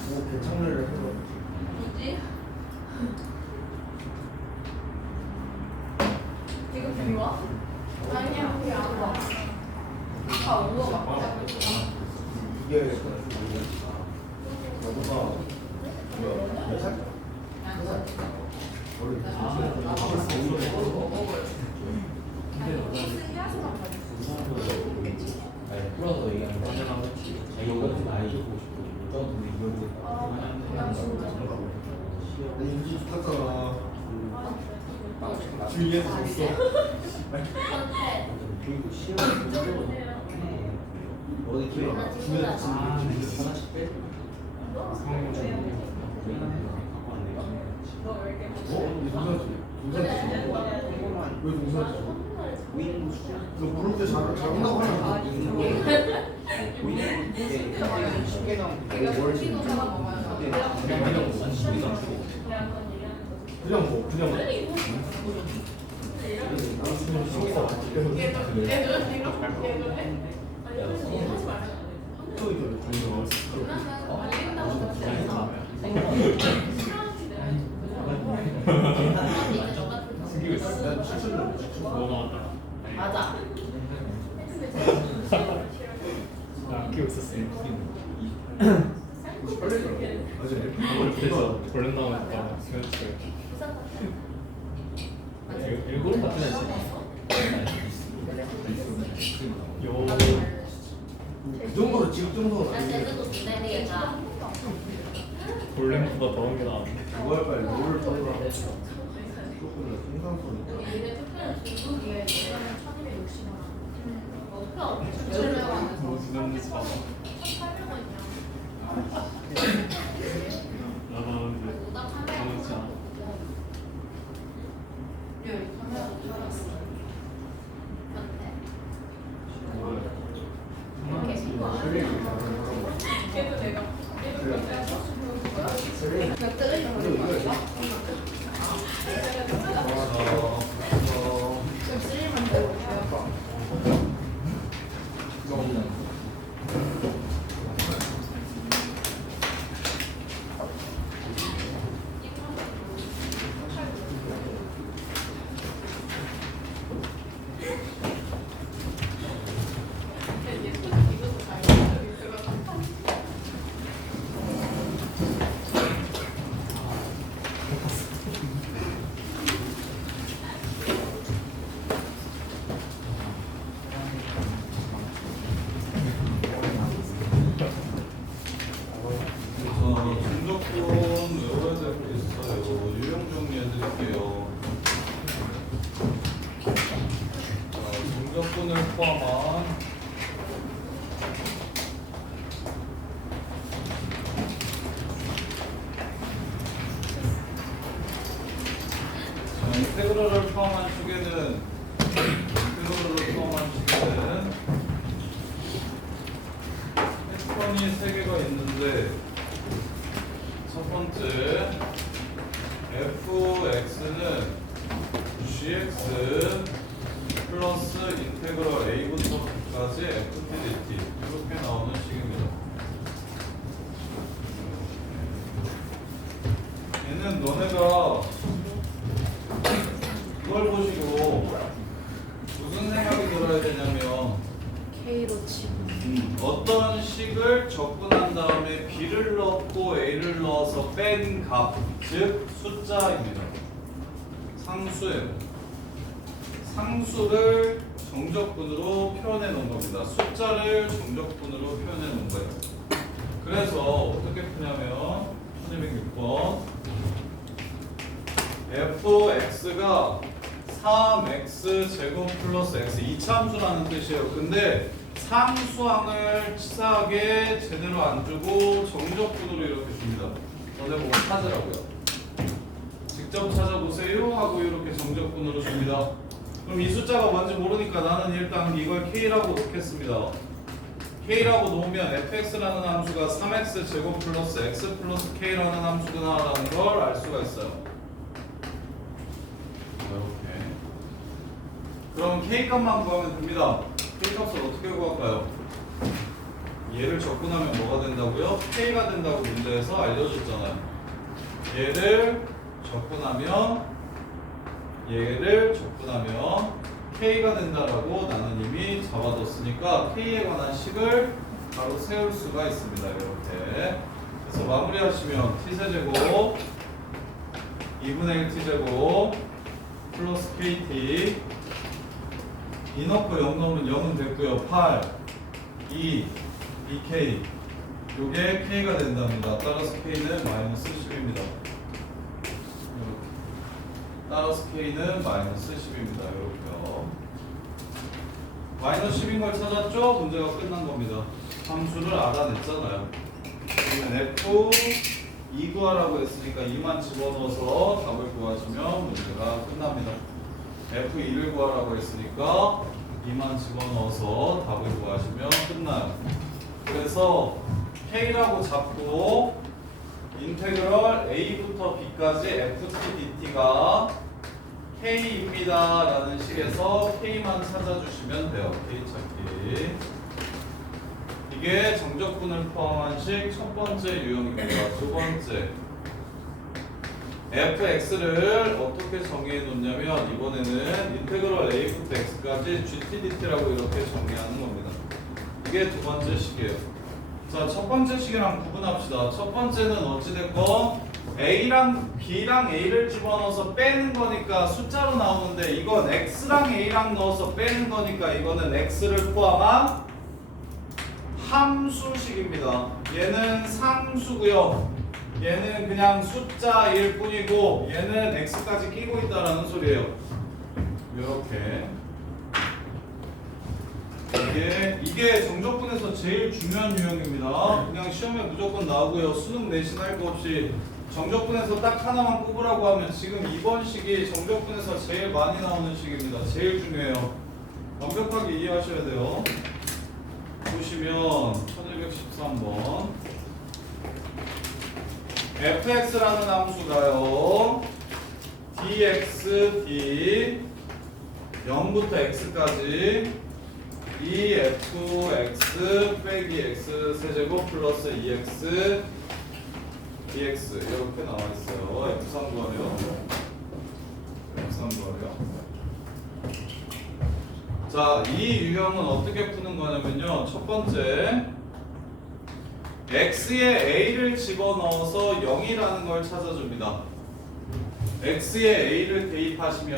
뭐 괜찮네 해서 뭐지? 지금 비 와? 아니야, 우리 안 와. 다 우워 막. 이게 너무나 몇 살? 원래 풀어서 얘기하는 거. 이거는 나이 보고 싶고, 아니 인지 좋았잖아. 주위에서 줬어. 그리고 시험 어디 기회 주위에서 하나씩 빼. 왜 동사지? 너 부를 때 잘한다고 하면 쉽게 나온 뭘 지금 그냥 뭐 뭐 나왔다. 맞아. 나 키우고 있었어요. 맞아요. 그래서 벌룬 나오니까 생각했어요. 일부러 같은 애지. 요. 그 정도로 지금 정도로 나 제주도 두대리가 볼렘보다 더운 게 나왔네. 그거 할 바에 롤을 떠더라. 조금 생산소니까. 얘네 특별히 중국이에 예전에 1260원. 어떻게 열매가 뭐 지난주 봐봐. 1,800원이야. 나도 이제 정치 않아. 여기 카메라도 살았어. 어때? 걔도 내가 몇 대를 좀 쓰리만 배울게요. 인테그럴을 포함한 식에는 패턴이 3개가 있는데 첫 번째 fx는 gx 플러스 인테그럴 a부터 b까지 ft dt 이렇게 나오는 식입니다. 얘는 너네가 이걸 보시고 무슨 생각이 들어야 되냐면 K로 치고. 어떤 식을 접근한 다음에 b를 넣고 a를 넣어서 뺀 값, 즉 숫자입니다. 상수예요. 상수를 정적분으로 표현해 놓은 겁니다. 숫자를 정적분으로 표현해 놓은 거예요. 그래서 어떻게 푸냐면 1206번 fx가 3x 제곱 플러스 x 이차함수라는 뜻이에요. 근데 상수항을 치사하게 제대로 안 주고 정적분으로 이렇게 줍니다. 너네 보고 찾으라고요. 직접 찾아보세요 하고 이렇게 정적분으로 줍니다. 그럼 이 숫자가 뭔지 모르니까 나는 일단 이걸 k라고 놓겠습니다. k라고 놓으면 fx라는 함수가 3x 제곱 플러스 x 플러스 k라는 함수구나라는 걸 알 수가 있어요. 이렇게. 그럼 k 값만 구하면 됩니다. k 값을 어떻게 구할까요? 얘를 접근하면 뭐가 된다고요? k가 된다고 문제에서 알려줬잖아요. 얘를 접근하면 k가 된다라고 나는 이미 잡아뒀으니까 k에 관한 식을 바로 세울 수가 있습니다. 이렇게. 그래서 마무리하시면 t세제곱 2분의 1 t제곱 플러스 kt 2 넣고 0 넣으면 0은 됐고요. 8, 2, 2k 요게 k가 된답니다. 따라서 k는 마이너스 10입니다. 따라서 k는 마이너스 10입니다. 이렇게요. 마이너스 10인 걸 찾았죠? 문제가 끝난 겁니다. 함수를 알아냈잖아요. 그러면 f 2 구하라고 했으니까 2만 집어넣어서 답을 구하시면 문제가 끝납니다. f2를 구하라고 했으니까 2만 집어넣어서 답을 구하시면 끝나요. 그래서 k라고 잡고 인테그럴 a부터 b까지 ft dt가 k입니다 라는 식에서 k만 찾아주시면 돼요. k 찾기. 이게 정적분을 포함한 식 첫 번째 유형입니다. 두 번째 fx를 어떻게 정의해 놓냐면 이번에는 인테그럴 a부터 x까지 gtdt라고 이렇게 정의하는 겁니다. 이게 두 번째 식이에요. 자, 첫 번째 식이랑 구분합시다. 첫 번째는 어찌됐건 a랑 b랑 a를 집어넣어서 빼는 거니까 숫자로 나오는데 이건 x랑 a랑 넣어서 빼는 거니까 이거는 x를 포함한 함수식입니다. 얘는 상수고요. 얘는 그냥 숫자일 뿐이고 얘는 x까지 끼고 있다라는 소리예요. 이렇게. 이게 정적분에서 제일 중요한 유형입니다. 그냥 시험에 무조건 나오고요. 수능 내신 할 거 없이 정적분에서 딱 하나만 꼽으라고 하면 지금 이번 식이 정적분에서 제일 많이 나오는 식입니다. 제일 중요해요. 완벽하게 이해하셔야 돼요. 보시면 1213번 fx라는 함수가요 dx, d 0부터 x까지 2fx 빼기 x 세제곱 플러스 2x dx 이렇게 나와 있어요. f3 구하래요. f3 구하래요. 자, 이 유형은 어떻게 푸는 거냐면요. 첫 번째 x에 a를 집어넣어서 0이라는 걸 찾아줍니다. x에 a를 대입하시면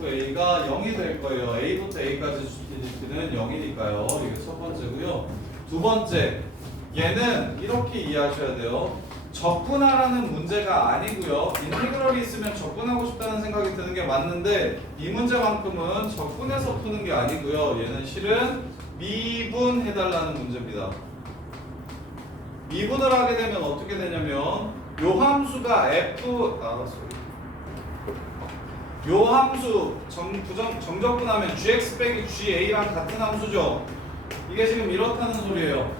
fa가 0이 될 거예요. a부터 a까지 GT는 0이니까요. 이게 첫 번째고요. 두 번째, 얘는 이렇게 이해하셔야 돼요. 적분하라는 문제가 아니고요. 인테그럴이 있으면 적분하고 싶다는 생각이 드는 게 맞는데 이 문제만큼은 적분해서 푸는 게 아니고요. 얘는 실은 미분해달라는 문제입니다. 미분을 하게 되면 어떻게 되냐면 요 함수가 요 함수 정적분하면 gx 빼기 ga랑 같은 함수죠. 이게 지금 이렇다는 소리예요.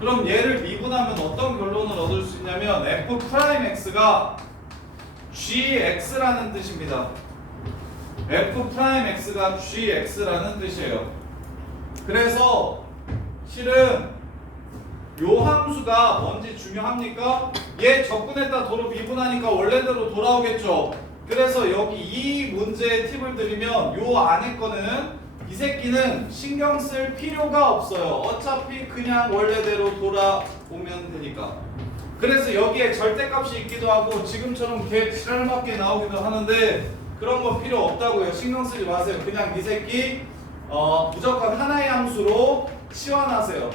그럼 얘를 미분하면 어떤 결론을 얻을 수 있냐면 f'x가 gx라는 뜻입니다. f'x가 gx라는 뜻이에요. 그래서 실은 요 함수가 뭔지 중요합니까? 얘 접근했다 도로 미분하니까 원래대로 돌아오겠죠. 그래서 여기 이 문제의 팁을 드리면 요 안에 거는 이 새끼는 신경 쓸 필요가 없어요. 어차피 그냥 원래대로 돌아오면 되니까. 그래서 여기에 절대값이 있기도 하고 지금처럼 개 지랄맞게 나오기도 하는데 그런 거 필요 없다고요. 신경 쓰지 마세요. 그냥 이 새끼 무조건 하나의 함수로 치환하세요.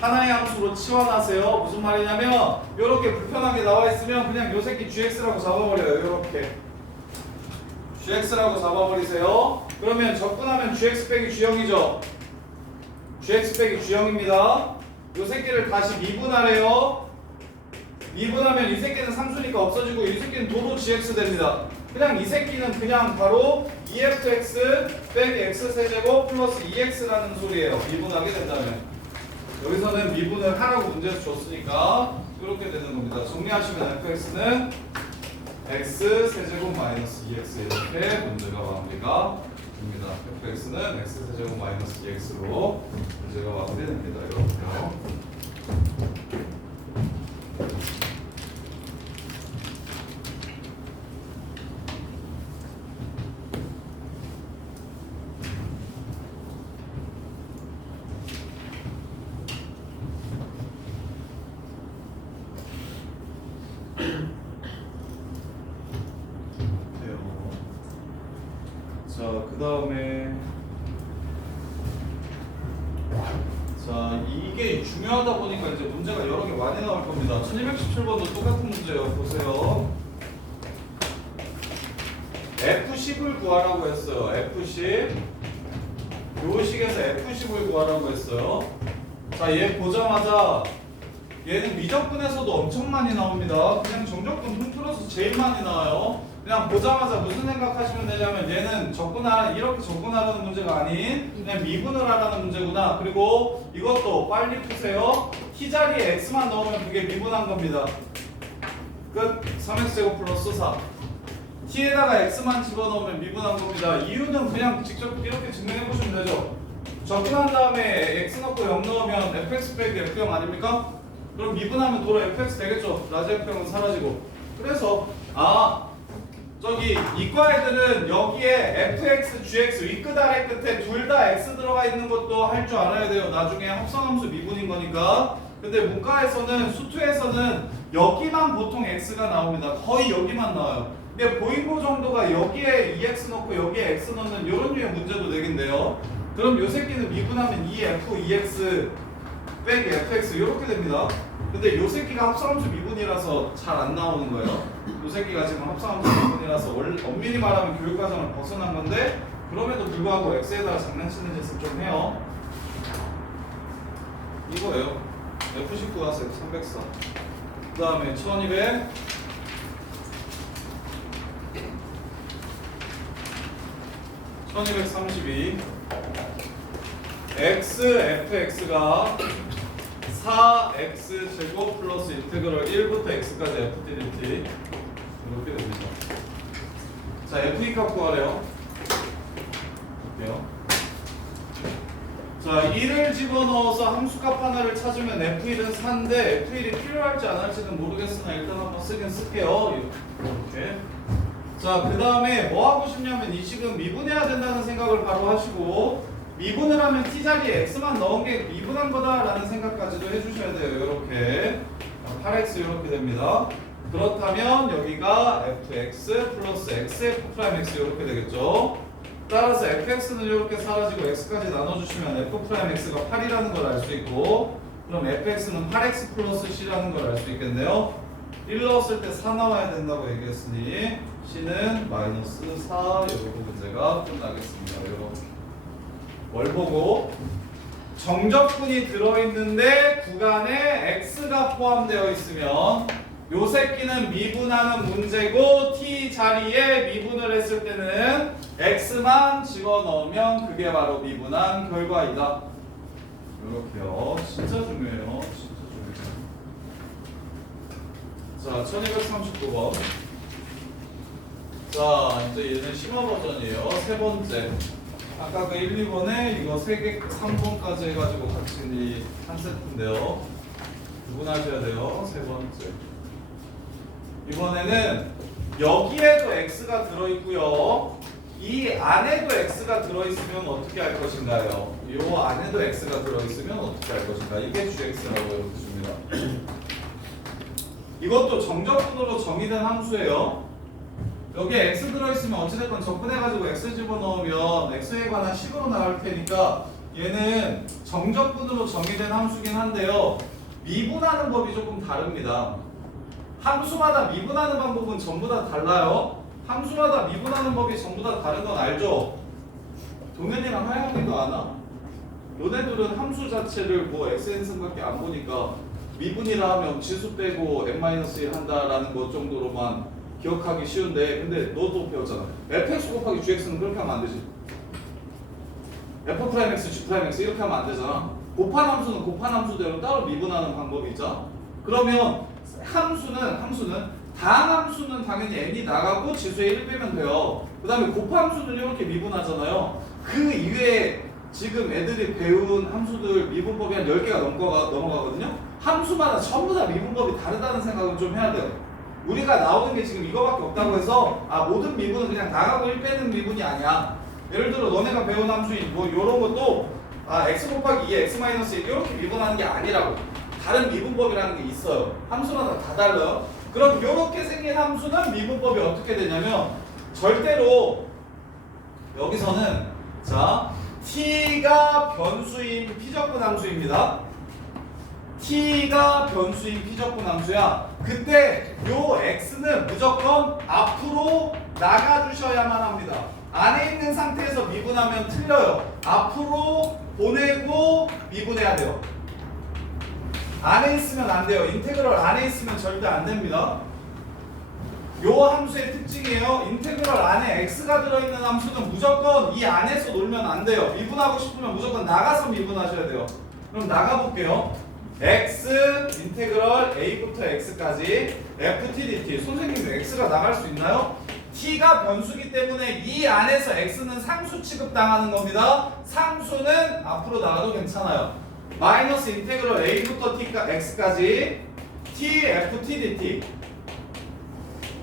하나의 함수로 치환하세요. 무슨 말이냐면 이렇게 불편하게 나와 있으면 그냥 요 새끼 gx라고 잡아버려요. 이렇게 gx라고 잡아버리세요. 그러면 접근하면 gx 빼기 g형이죠. gx 빼기 g형입니다. 요 새끼를 다시 미분하래요. 미분하면 이 새끼는 상수니까 없어지고 이 새끼는 도로 gx 됩니다. 그냥 이 새끼는 그냥 바로 2fx 빼기 x세제곱 플러스 2x라는 소리예요. 미분하게 된다면. 여기서는 미분을 하라고 문제에서 줬으니까 이렇게 되는 겁니다. 정리하시면 fx는 x 세제곱 마이너스 2x 이렇게 문제가 마무리가 됩니다. fx는 x 세제곱 마이너스 2x로 문제가 마무리됩니다. 이렇게요. 자, 그 다음에 자, 이게 중요하다 보니까 이제 문제가 여러 개 많이 나올 겁니다. 1217번도 똑같은 문제예요. 보세요. F10을 구하라고 했어요. F10. 요 식에서 F10을 구하라고 했어요. 자, 얘 보자마자 얘는 미적분에서도 엄청 많이 나옵니다. 그냥 정적분 통틀어서 제일 많이 나와요. 그냥 보자마자 무슨 생각하시면 되냐면 얘는 이렇게 접근하라는 문제가 아닌 그냥 미분을 하라는 문제구나. 그리고 이것도 빨리 푸세요. t 자리에 x만 넣으면 그게 미분한 겁니다. 끝. 3x제곱 플러스 4. t에다가 x만 집어넣으면 미분한 겁니다. 이유는 그냥 직접 이렇게 증명해 보시면 되죠. 접근한 다음에 x 넣고 0 넣으면 fx 빼기 f형 아닙니까? 그럼 미분하면 도로 fx 되겠죠. 라지 f형은 사라지고. 그래서 저기 이과 애들은 여기에 fx, gx 윗끝 아래 끝에 둘 다 x 들어가 있는 것도 할 줄 알아야 돼요. 나중에 합성함수 미분인 거니까. 근데 문과에서는 수투에서는 여기만 보통 x가 나옵니다. 거의 여기만 나와요. 근데 보인고 정도가 여기에 2x 넣고 여기에 x 넣는 이런 류의 문제도 되긴데요. 그럼 요 새끼는 미분하면 2f, 2x 빼기 fx 이렇게 됩니다. 근데 요 새끼가 합성함수 미분이라서 잘 안 나오는 거예요. 요 새끼가 지금 합성함수 미분이라서 엄밀히 말하면 교육과정을 벗어난 건데 그럼에도 불구하고 x에다가 장난치는 짓을 좀 해요. 이거예요. F19 가서 F304. 그 다음에 1200 1232 fx가 4x 제곱 플러스 인테그럴 1부터 x까지 f dt 이렇게 됩니다. 자, f2 값 구하래요. 볼게요. 자, 1을 집어넣어서 함수값 하나를 찾으면 f1은 4인데 f1이 필요할지 안 할지는 모르겠으나 일단 한번 쓰긴 쓸게요. 이렇게. 자, 그 다음에 뭐 하고 싶냐면 이 식은 미분해야 된다는 생각을 바로 하시고 미분을 하면 t자리에 x만 넣은 게 미분한 거다라는 생각까지도 해주셔야 돼요. 이렇게 8x 이렇게 됩니다. 그렇다면 여기가 fx 플러스 xf'(x) 이렇게 되겠죠. 따라서 fx는 이렇게 사라지고 x까지 나눠주시면 f'x가 8이라는 걸 알 수 있고 그럼 fx는 8x 플러스 c라는 걸 알 수 있겠네요. 1 넣었을 때 4 나와야 된다고 얘기했으니 c는 마이너스 4 이러고 문제가 끝나겠습니다. 이렇게. 뭘 보고? 정적분이 들어있는데 구간에 x가 포함되어 있으면 요 새끼는 미분하는 문제고 t 자리에 미분을 했을 때는 x만 집어넣으면 그게 바로 미분한 결과이다. 이렇게요. 진짜 중요해요. 진짜 중요해요. 자, 1239번. 자, 이제 얘는 심화 버전이에요. 세 번째. 아까 그 1, 2번에 이거 3개, 3번까지 해가지고 같이 한 세트인데요. 구분하셔야 돼요. 세 번째. 이번에는 여기에도 x가 들어있고요. 이 안에도 x가 들어있으면 어떻게 할 것인가요? 이 안에도 x가 들어있으면 어떻게 할 것인가? 이게 gx라고 이렇게 줍니다. 이것도 정적분으로 정의된 함수예요. 여기에 x 들어있으면 어찌됐건 접근해가지고 x 집어넣으면 x에 관한 식으로 나올 테니까 얘는 정적분으로 정의된 함수긴 한데요. 미분하는 법이 조금 다릅니다. 함수마다 미분하는 방법은 전부 다 달라요. 함수마다 미분하는 법이 전부 다 다른 건 알죠? 동현이랑 하영이도 아나? 너네들은 함수 자체를 뭐 xn승밖에 안 보니까 미분이라 하면 지수 빼고 n-1 한다라는 것 정도로만 기억하기 쉬운데, 근데 너도 배웠잖아. fx 곱하기 gx는 그렇게 하면 안 되지. f'x, g'x 이렇게 하면 안 되잖아. 곱한 함수는 곱한 함수대로 따로 미분하는 방법이 있잖아. 그러면 함수는 다항함수는 당연히 n이 나가고 지수에 1 빼면 돼요. 그 다음에 곱함수는 이렇게 미분하잖아요. 그 이외에 지금 애들이 배운 함수들 미분법이 한 10개가 넘어가거든요. 함수마다 전부 다 미분법이 다르다는 생각은 좀 해야 돼요. 우리가 나오는 게 지금 이거밖에 없다고 해서 모든 미분은 그냥 나가고 1 빼는 미분이 아니야. 예를 들어 너네가 배운 함수인 뭐 이런 것도 x 곱하기 2 x-1 이렇게 미분하는 게 아니라고. 다른 미분법이라는 게 있어요. 함수마다 다 달라요. 그럼 이렇게 생긴 함수는 미분법이 어떻게 되냐면 절대로 여기서는 자 t가 변수인 피적분 함수입니다. t가 변수인 피적분 함수야. 그때 요 x는 무조건 앞으로 나가주셔야만 합니다. 안에 있는 상태에서 미분하면 틀려요. 앞으로 보내고 미분해야 돼요. 안에 있으면 안 돼요. 인테그럴 안에 있으면 절대 안 됩니다. 요 함수의 특징이에요. 인테그럴 안에 x가 들어있는 함수는 무조건 이 안에서 놀면 안 돼요. 미분하고 싶으면 무조건 나가서 미분하셔야 돼요. 그럼 나가볼게요. x 인테그럴 a부터 x까지 ft dt. 선생님 x가 나갈 수 있나요? t가 변수기 때문에 이 안에서 x는 상수 취급당하는 겁니다. 상수는 앞으로 나가도 괜찮아요. 마이너스 인테그럴 a부터 x까지 t ft dt.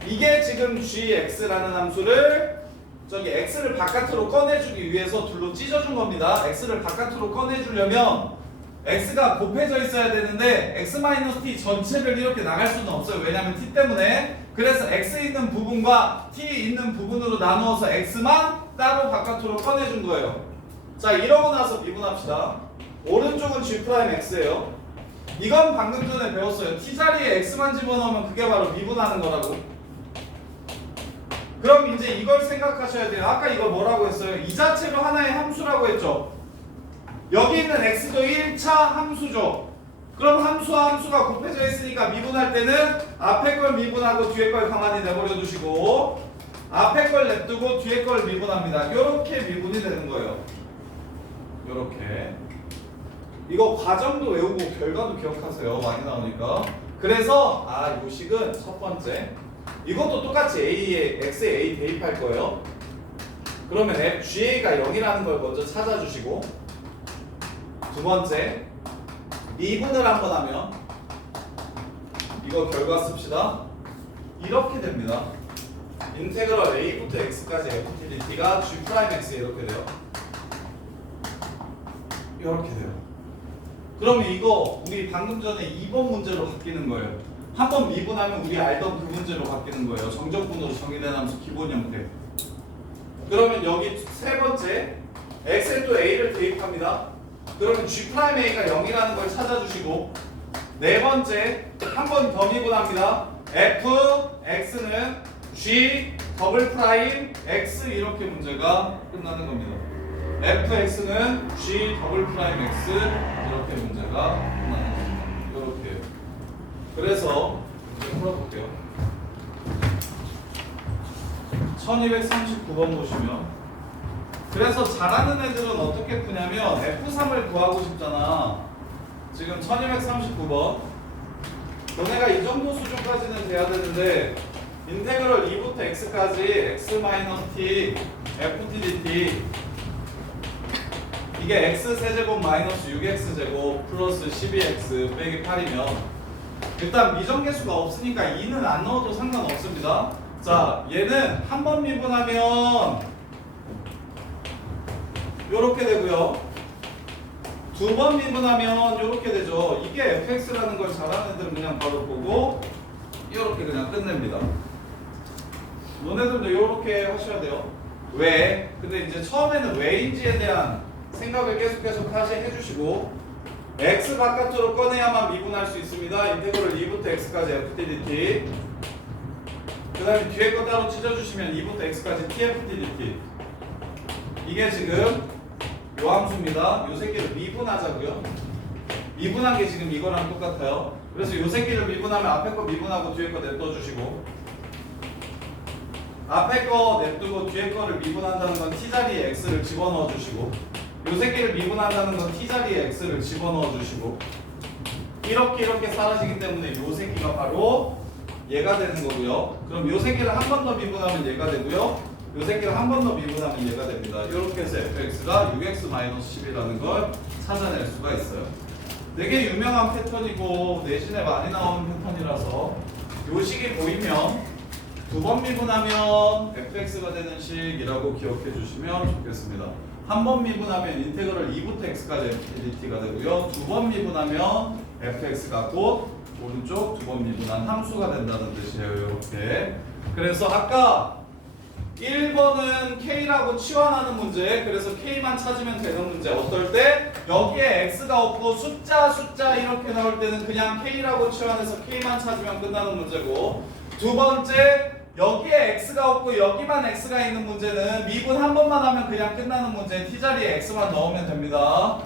이게 지금 gx라는 함수를 저기 x를 바깥으로 꺼내주기 위해서 둘로 찢어준 겁니다. x를 바깥으로 꺼내주려면 x가 곱해져 있어야 되는데 x-t 전체를 이렇게 나갈 수는 없어요. 왜냐면 t 때문에. 그래서 x 있는 부분과 t 있는 부분으로 나누어서 x만 따로 바깥으로 꺼내준 거예요. 자, 이러고 나서 미분합시다. 오른쪽은 g'x예요. 이건 방금 전에 배웠어요. t 자리에 x만 집어넣으면 그게 바로 미분하는 거라고. 그럼 이제 이걸 생각하셔야 돼요. 아까 이거 뭐라고 했어요? 이 자체로 하나의 함수라고 했죠. 여기 있는 x도 1차 함수죠. 그럼 함수와 함수가 곱해져 있으니까 미분할 때는 앞에 걸 미분하고 뒤에 걸 가만히 내버려 두시고 앞에 걸 냅두고 뒤에 걸 미분합니다. 요렇게 미분이 되는 거예요. 요렇게. 이거 과정도 외우고 결과도 기억하세요. 많이 나오니까. 그래서 요 식은 첫 번째. 이것도 똑같이 a에 x에 a 대입할 거예요. 그러면 ga가 0이라는 걸 먼저 찾아주시고 두 번째 미분을 한번 하면 이거 결과 씁시다. 이렇게 됩니다. 인테그럴 a부터 x까지 ft dt가 g'x 이렇게 돼요. 이렇게 돼요. 그러면 이거 우리 방금 전에 2번 문제로 바뀌는 거예요. 한번 미분하면 우리 알던 그 문제로 바뀌는 거예요. 정적분으로 정의된 함수 기본 형태. 그러면 여기 세 번째 x에 또 a를 대입합니다. 그러면 g'a가 0이라는 걸 찾아주시고 네 번째 한 번 더 미분합니다. fx는 g 더블 프라임 x 이렇게 문제가 끝나는 겁니다. fx는 g 더블 프라임 x 이렇게 문제가 끝나는 겁니다. 이렇게. 그래서 풀어볼게요. 1239번 보시면, 그래서 잘하는 애들은 어떻게 푸냐면 F3을 구하고 싶잖아. 지금 1239번. 너네가 이 정도 수준까지는 돼야 되는데 인테그럴 2부터 x까지 x-t ftdt 이게 x 세제곱 마이너스 6x제곱 플러스 12x 빼기 8이면 일단 미정계수가 없으니까 2는 안 넣어도 상관없습니다. 자, 얘는 한 번 미분하면 요렇게 되고요. 두 번 미분하면 요렇게 되죠. 이게 fx라는 걸 잘하는 애들은 그냥 바로 보고 요렇게 그냥 끝냅니다. 너네들도 요렇게 하셔야 돼요. 왜? 근데 이제 처음에는 왜인지에 대한 생각을 계속 다시 해주시고 x 바깥으로 꺼내야만 미분할 수 있습니다. 인테그럴 2부터 x까지 ftdt 그 다음에 뒤에 거 따로 찢어주시면 2부터 x까지 tftdt 이게 지금 요 함수입니다. 요 새끼를 미분하자고요. 미분한 게 지금 이거랑 똑같아요. 그래서 요 새끼를 미분하면 앞에 거 미분하고 뒤에 거 냅둬주시고 앞에 거 냅두고 뒤에 거를 미분한다는 건 t자리에 x를 집어넣어 주시고 요 새끼를 미분한다는 건 t자리에 x를 집어넣어 주시고 이렇게 사라지기 때문에 요 새끼가 바로 얘가 되는 거고요. 그럼 요 새끼를 한 번 더 미분하면 얘가 되고요. 요 새끼를 한 번 더 미분하면 얘가 됩니다. 이렇게 해서 fx가 6x-10이라는 걸 찾아낼 수가 있어요. 되게 유명한 패턴이고 내신에 많이 나오는 패턴이라서 요 식이 보이면 두 번 미분하면 fx가 되는 식이라고 기억해 주시면 좋겠습니다. 한 번 미분하면 인테그럴 2부터 x까지 ftdt가 되고요. 두 번 미분하면 fx가 곧 오른쪽 두 번 미분한 함수가 된다는 뜻이에요. 이렇게. 그래서 아까 1번은 K라고 치환하는 문제, 그래서 K만 찾으면 되는 문제. 어떨 때? 여기에 X가 없고 숫자 이렇게 나올 때는 그냥 K라고 치환해서 K만 찾으면 끝나는 문제고, 두 번째 여기에 X가 없고 여기만 X가 있는 문제는 미분 한 번만 하면 그냥 끝나는 문제. T자리에 X만 넣으면 됩니다.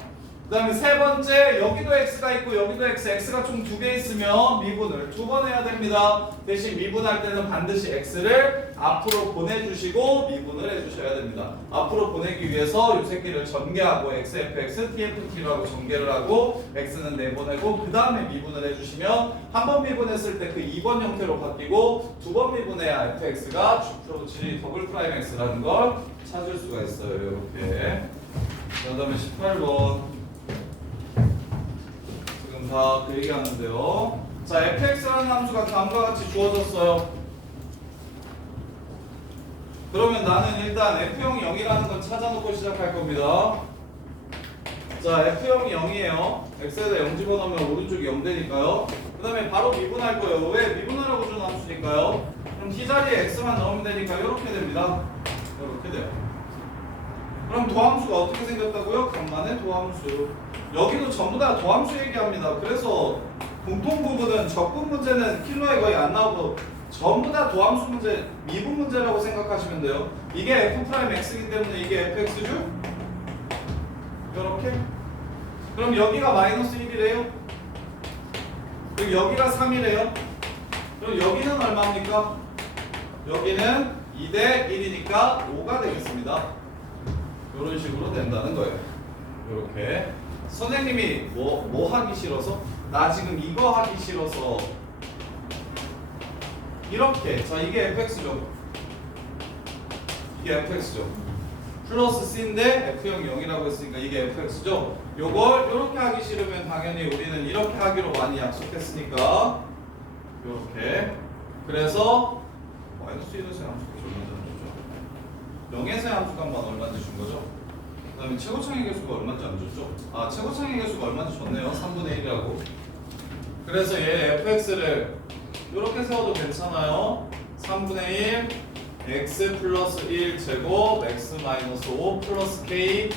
그 다음에 세 번째 여기도 x가 있고 여기도 x가 총 두 개 있으면 미분을 두 번 해야 됩니다. 대신 미분할 때는 반드시 x를 앞으로 보내주시고 미분을 해주셔야 됩니다. 앞으로 보내기 위해서 이 새끼를 전개하고 xfx, tft라고 전개를 하고 x는 내보내고 그 다음에 미분을 해주시면 한 번 미분했을 때 그 2번 형태로 바뀌고 두 번 미분해야 fx가 G 더블 프라임 x라는 걸 찾을 수가 있어요. 이렇게. 그 다음에 18번 다 그 얘기하는데요. 자, fx라는 함수가 다음과 같이 주어졌어요. 그러면 나는 일단 f형이 0이라는 걸 찾아놓고 시작할 겁니다. 자, f형이 0이에요. x에다 0 집어넣으면 오른쪽이 0 되니까요. 그 다음에 바로 미분할 거예요. 왜? 미분하라고 준 함수니까요. 그럼 t자리에 x만 넣으면 되니까 이렇게 됩니다. 이렇게 돼요. 그럼 도함수가 어떻게 생겼다고요? 간만에 도함수. 여기도 전부 다 도함수 얘기합니다. 그래서 공통 부분은 적분 문제는 킬로에 거의 안 나오고 전부 다 도함수 문제, 미분 문제라고 생각하시면 돼요. 이게 f'x이기 때문에 이게 fx죠? 이렇게. 그럼 여기가 마이너스 1이래요? 그리고 여기가 3이래요? 그럼 여기는 얼마입니까? 여기는 2대 1이니까 5가 되겠습니다. 이런 식으로 된다는 거예요. 이렇게. 선생님이 뭐 하기 싫어서? 나 지금 이거 하기 싫어서 이렇게. 자, 이게 fx죠. 이게 fx죠. 플러스 c인데 f형이 0이라고 했으니까 이게 fx죠. 요걸 이렇게 하기 싫으면 당연히 우리는 이렇게 하기로 많이 약속했으니까 이렇게. 그래서 마이너스 1에서의 함수가 얼마인지 안 줬죠? 0에서의 함수값만 얼마인지 준 거죠? 그 다음에 최고창의 개수가 얼마인지 안 줬죠? 아, 최고창의 개수가 얼마인지 줬네요. 3분의 1이라고. 그래서 얘 fx를 이렇게 세워도 괜찮아요. 3분의 1 x 플러스 1 제곱 x 마이너스 5 플러스 k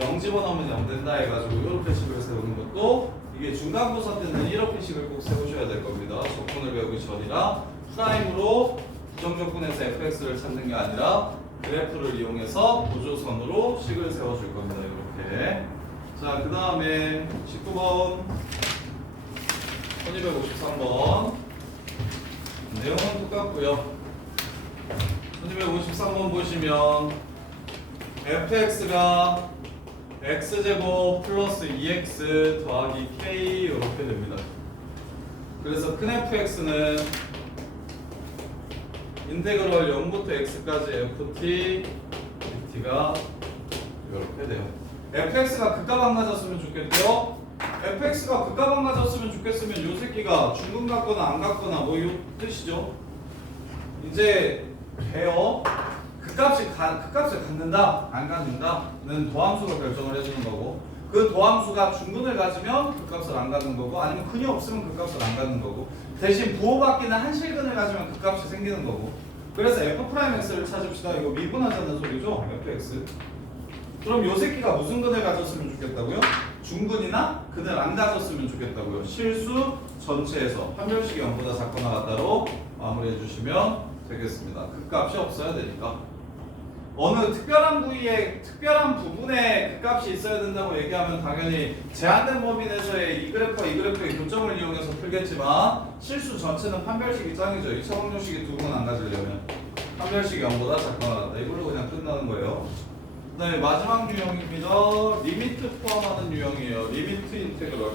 0 집어넣으면 0 된다 해가지고 이렇게 식을 세우는 것도 이게 중간고사 때는 이렇게 식을 꼭 세우셔야 될 겁니다. 적분을 배우기 전이라 프라임으로 부정적분에서 fx를 찾는 게 아니라 그래프를 이용해서 보조선으로 식을 세워줄 겁니다. 이렇게. 자, 그 다음에 19번 1253번 똑같고요. 1253번 보시면 fx가 x제곱 플러스 2x 더하기 k 이렇게 됩니다. 그래서 큰 fx는 인테그럴 0부터 x까지 ft dt가 이렇게 돼요. fx가 극값 안 가졌으면 좋겠고요. fx가 극값 안 가졌으면 좋겠으면 요 새끼가 중근 같거나 안 같거나 뭐 이 뜻이죠. 이제 돼요. 극값을 갖는다 안 갖는다는 도함수가 결정을 해주는 거고, 그 도함수가 중근을 가지면 극값을 안 갖는 거고, 아니면 근이 없으면 극값을 안 갖는 거고, 대신 부호받기는 한실근을 가지면 극값이 생기는 거고. 그래서 f'x를 찾읍시다. 이거 미분하자는 소리죠, fx. 그럼 요 새끼가 무슨 근을 가졌으면 좋겠다고요? 중근이나 근을 안 가졌으면 좋겠다고요. 실수 전체에서 판별식이 0보다 작거나 같다로 마무리해 주시면 되겠습니다. 극값이 없어야 되니까. 어느 특별한 부위에 특별한 부분에 극값이 있어야 된다고 얘기하면 당연히 제한된 범위 내에서의 이 그래프와 이 그래프의 교점을 이용해서 풀겠지만, 실수 전체는 판별식이 짱이죠. 2차 방정식이 두 근은 안 가지려면 판별식이 0보다 작거나 같다. 이걸로 그냥 끝나는 거예요. 그 다음에 마지막 유형입니다. 리미트 포함하는 유형이에요. 리미트 인테그럴.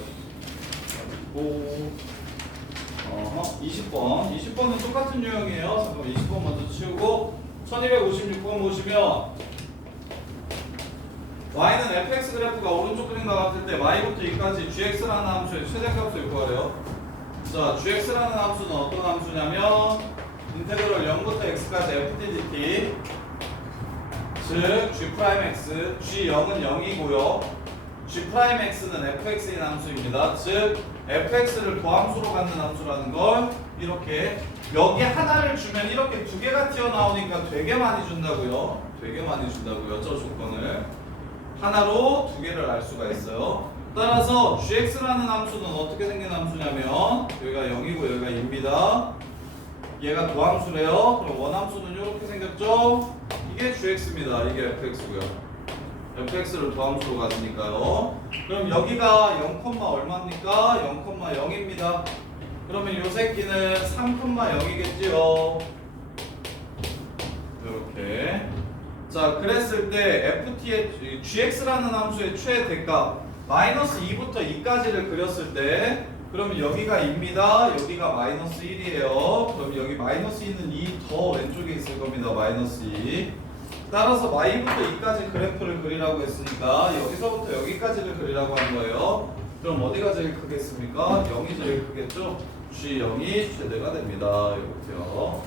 그리고 20번. 20번은 똑같은 유형이에요. 잠깐만 20번 먼저 치우고 1256번 보시면 y는 fx 그래프가 오른쪽 그림과 같을 때 y부터 2까지 gx라는 함수의 최대값을 구하래요. 자, gx라는 함수는 어떤 함수냐면 인테그럴 0부터 x까지 ftdt, 즉 g'x, g0은 0이고요. g'x는 fx인 함수입니다. 즉 fx를 도함수로 갖는 함수라는 걸 이렇게 여기 하나를 주면 이렇게 두 개가 튀어나오니까 되게 많이 준다고요. 되게 많이 준다고요. 저 조건을 하나로 두 개를 알 수가 있어요. 따라서 gx라는 함수는 어떻게 생긴 함수냐면 여기가 0이고 여기가 2입니다. 얘가 도함수래요. 그럼 원함수는 이렇게 생겼죠. 이게 gx입니다. 이게 fx고요. fx를 도함수로 가지니까요. 그럼 여기가 0, 얼마입니까? 0,0입니다. 그러면 요 새끼는 3,0이겠지요. 이렇게. 자, 그랬을 때 ft의 gx라는 함수의 최대값 마이너스 2부터 2까지를 그렸을 때, 그러면 여기가 2입니다. 여기가 마이너스 1이에요. 그럼 여기 마이너스 2는 2 더 왼쪽에 있을 겁니다. 마이너스 2. 따라서 y부터 2까지 그래프를 그리라고 했으니까 여기서부터 여기까지를 그리라고 한 거예요. 그럼 어디가 제일 크겠습니까? 0이 제일 크겠죠? G0이 최대가 됩니다. 이렇게요.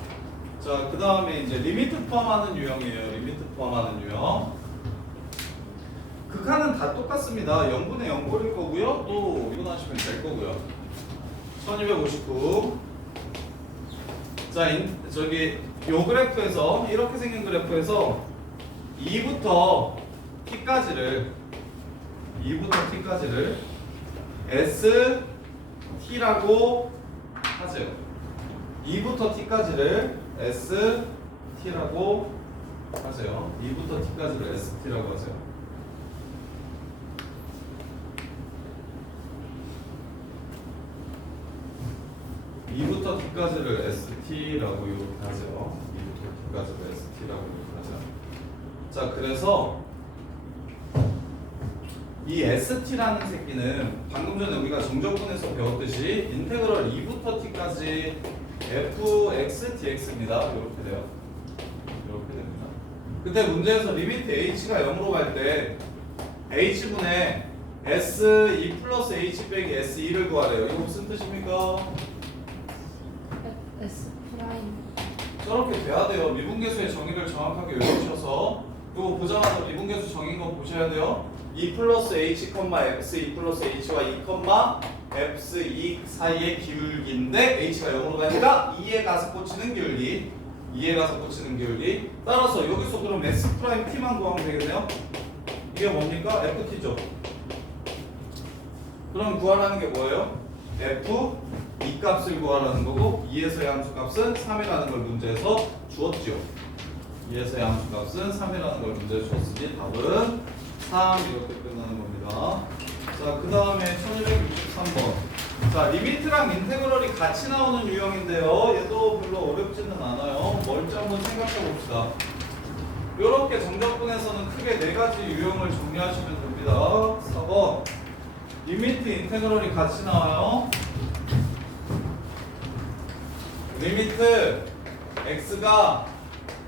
자, 그 다음에 이제 리미트 포함하는 유형이에요. 리미트 포함하는 유형. 극한은 다 똑같습니다. 0분의 0 고릴 거고요. 또 이분하시면 될 거고요. 1259. 자, 저기 요 그래프에서 이렇게 생긴 그래프에서 2부터 t까지를 st라고 하세요. 2부터 t까지를 st라고 하세요. 2부터 t까지를 st라고 하세요. (2부터 t까지를 st라고 이렇게 하죠. 2부터 t까지를 st라고 이렇게 하죠. 자, 그래서 이 st라는 새끼는 방금 전에 우리가 정적분에서 배웠듯이 인테그럴 2부터 t까지 fx dx입니다. 이렇게 돼요. 이렇게 됩니다. 그때 문제에서 리미트 h가 0으로 갈 때 h분의 s2 플러스 h 빼기 s2를 구하래요. 이거 무슨 뜻입니까? S 프라임. 저렇게 돼야 돼요. 미분계수의 정의를 정확하게 외우셔서, 그리고 보자마자 미분계수 정의인 거 보셔야 돼요. 2 플러스 h, x, 2 플러스 h와 2, x, 2 사이의 기울기인데 h가 0으로 가니까 2에 가서 꽂히는 기울기, 2에 가서 꽂히는 기울기. 따라서 여기서 그럼 s 프라임 t만 구하면 되겠네요. 이게 뭡니까? ft죠. 그럼 구하라는 게 뭐예요? f 2값을 구하라는 거고, 2에서의 함수값은 3이라는 걸 문제에서 주었죠. 2에서의 함수값은 3이라는 걸 문제에 주었으니 답은 3 이렇게 끝나는 겁니다. 자, 그 다음에 1263번. 자, 리미트랑 인테그럴이 같이 나오는 유형인데요. 얘도 별로 어렵지는 않아요. 뭘지 한번 생각해 봅시다. 이렇게 정적분에서는 크게 네 가지 유형을 정리하시면 됩니다. 4번. 리미트 인테그럴이 같이 나와요. 리미트 x가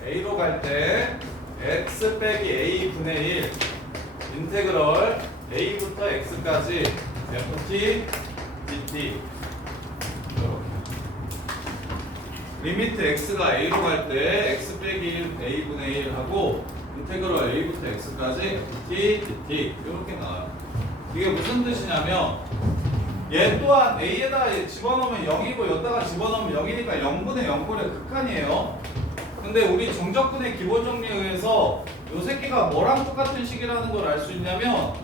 a로 갈 때 x 빼기 a 분의 1 인테그럴 a부터 x까지 ft dt 이렇게. 리미트 x가 a로 갈 때 x 빼기 1 a 분의 1 하고 인테그럴 a부터 x까지 ft dt 이렇게 나와요. 이게 무슨 뜻이냐면 얘 또한 a에다 집어넣으면 0이고 여기다가 집어넣으면 0이니까 0분의 0꼴의 극한이에요. 근데 우리 정적분의 기본 정리에 의해서 요 새끼가 뭐랑 똑같은 식이라는 걸 알 수 있냐면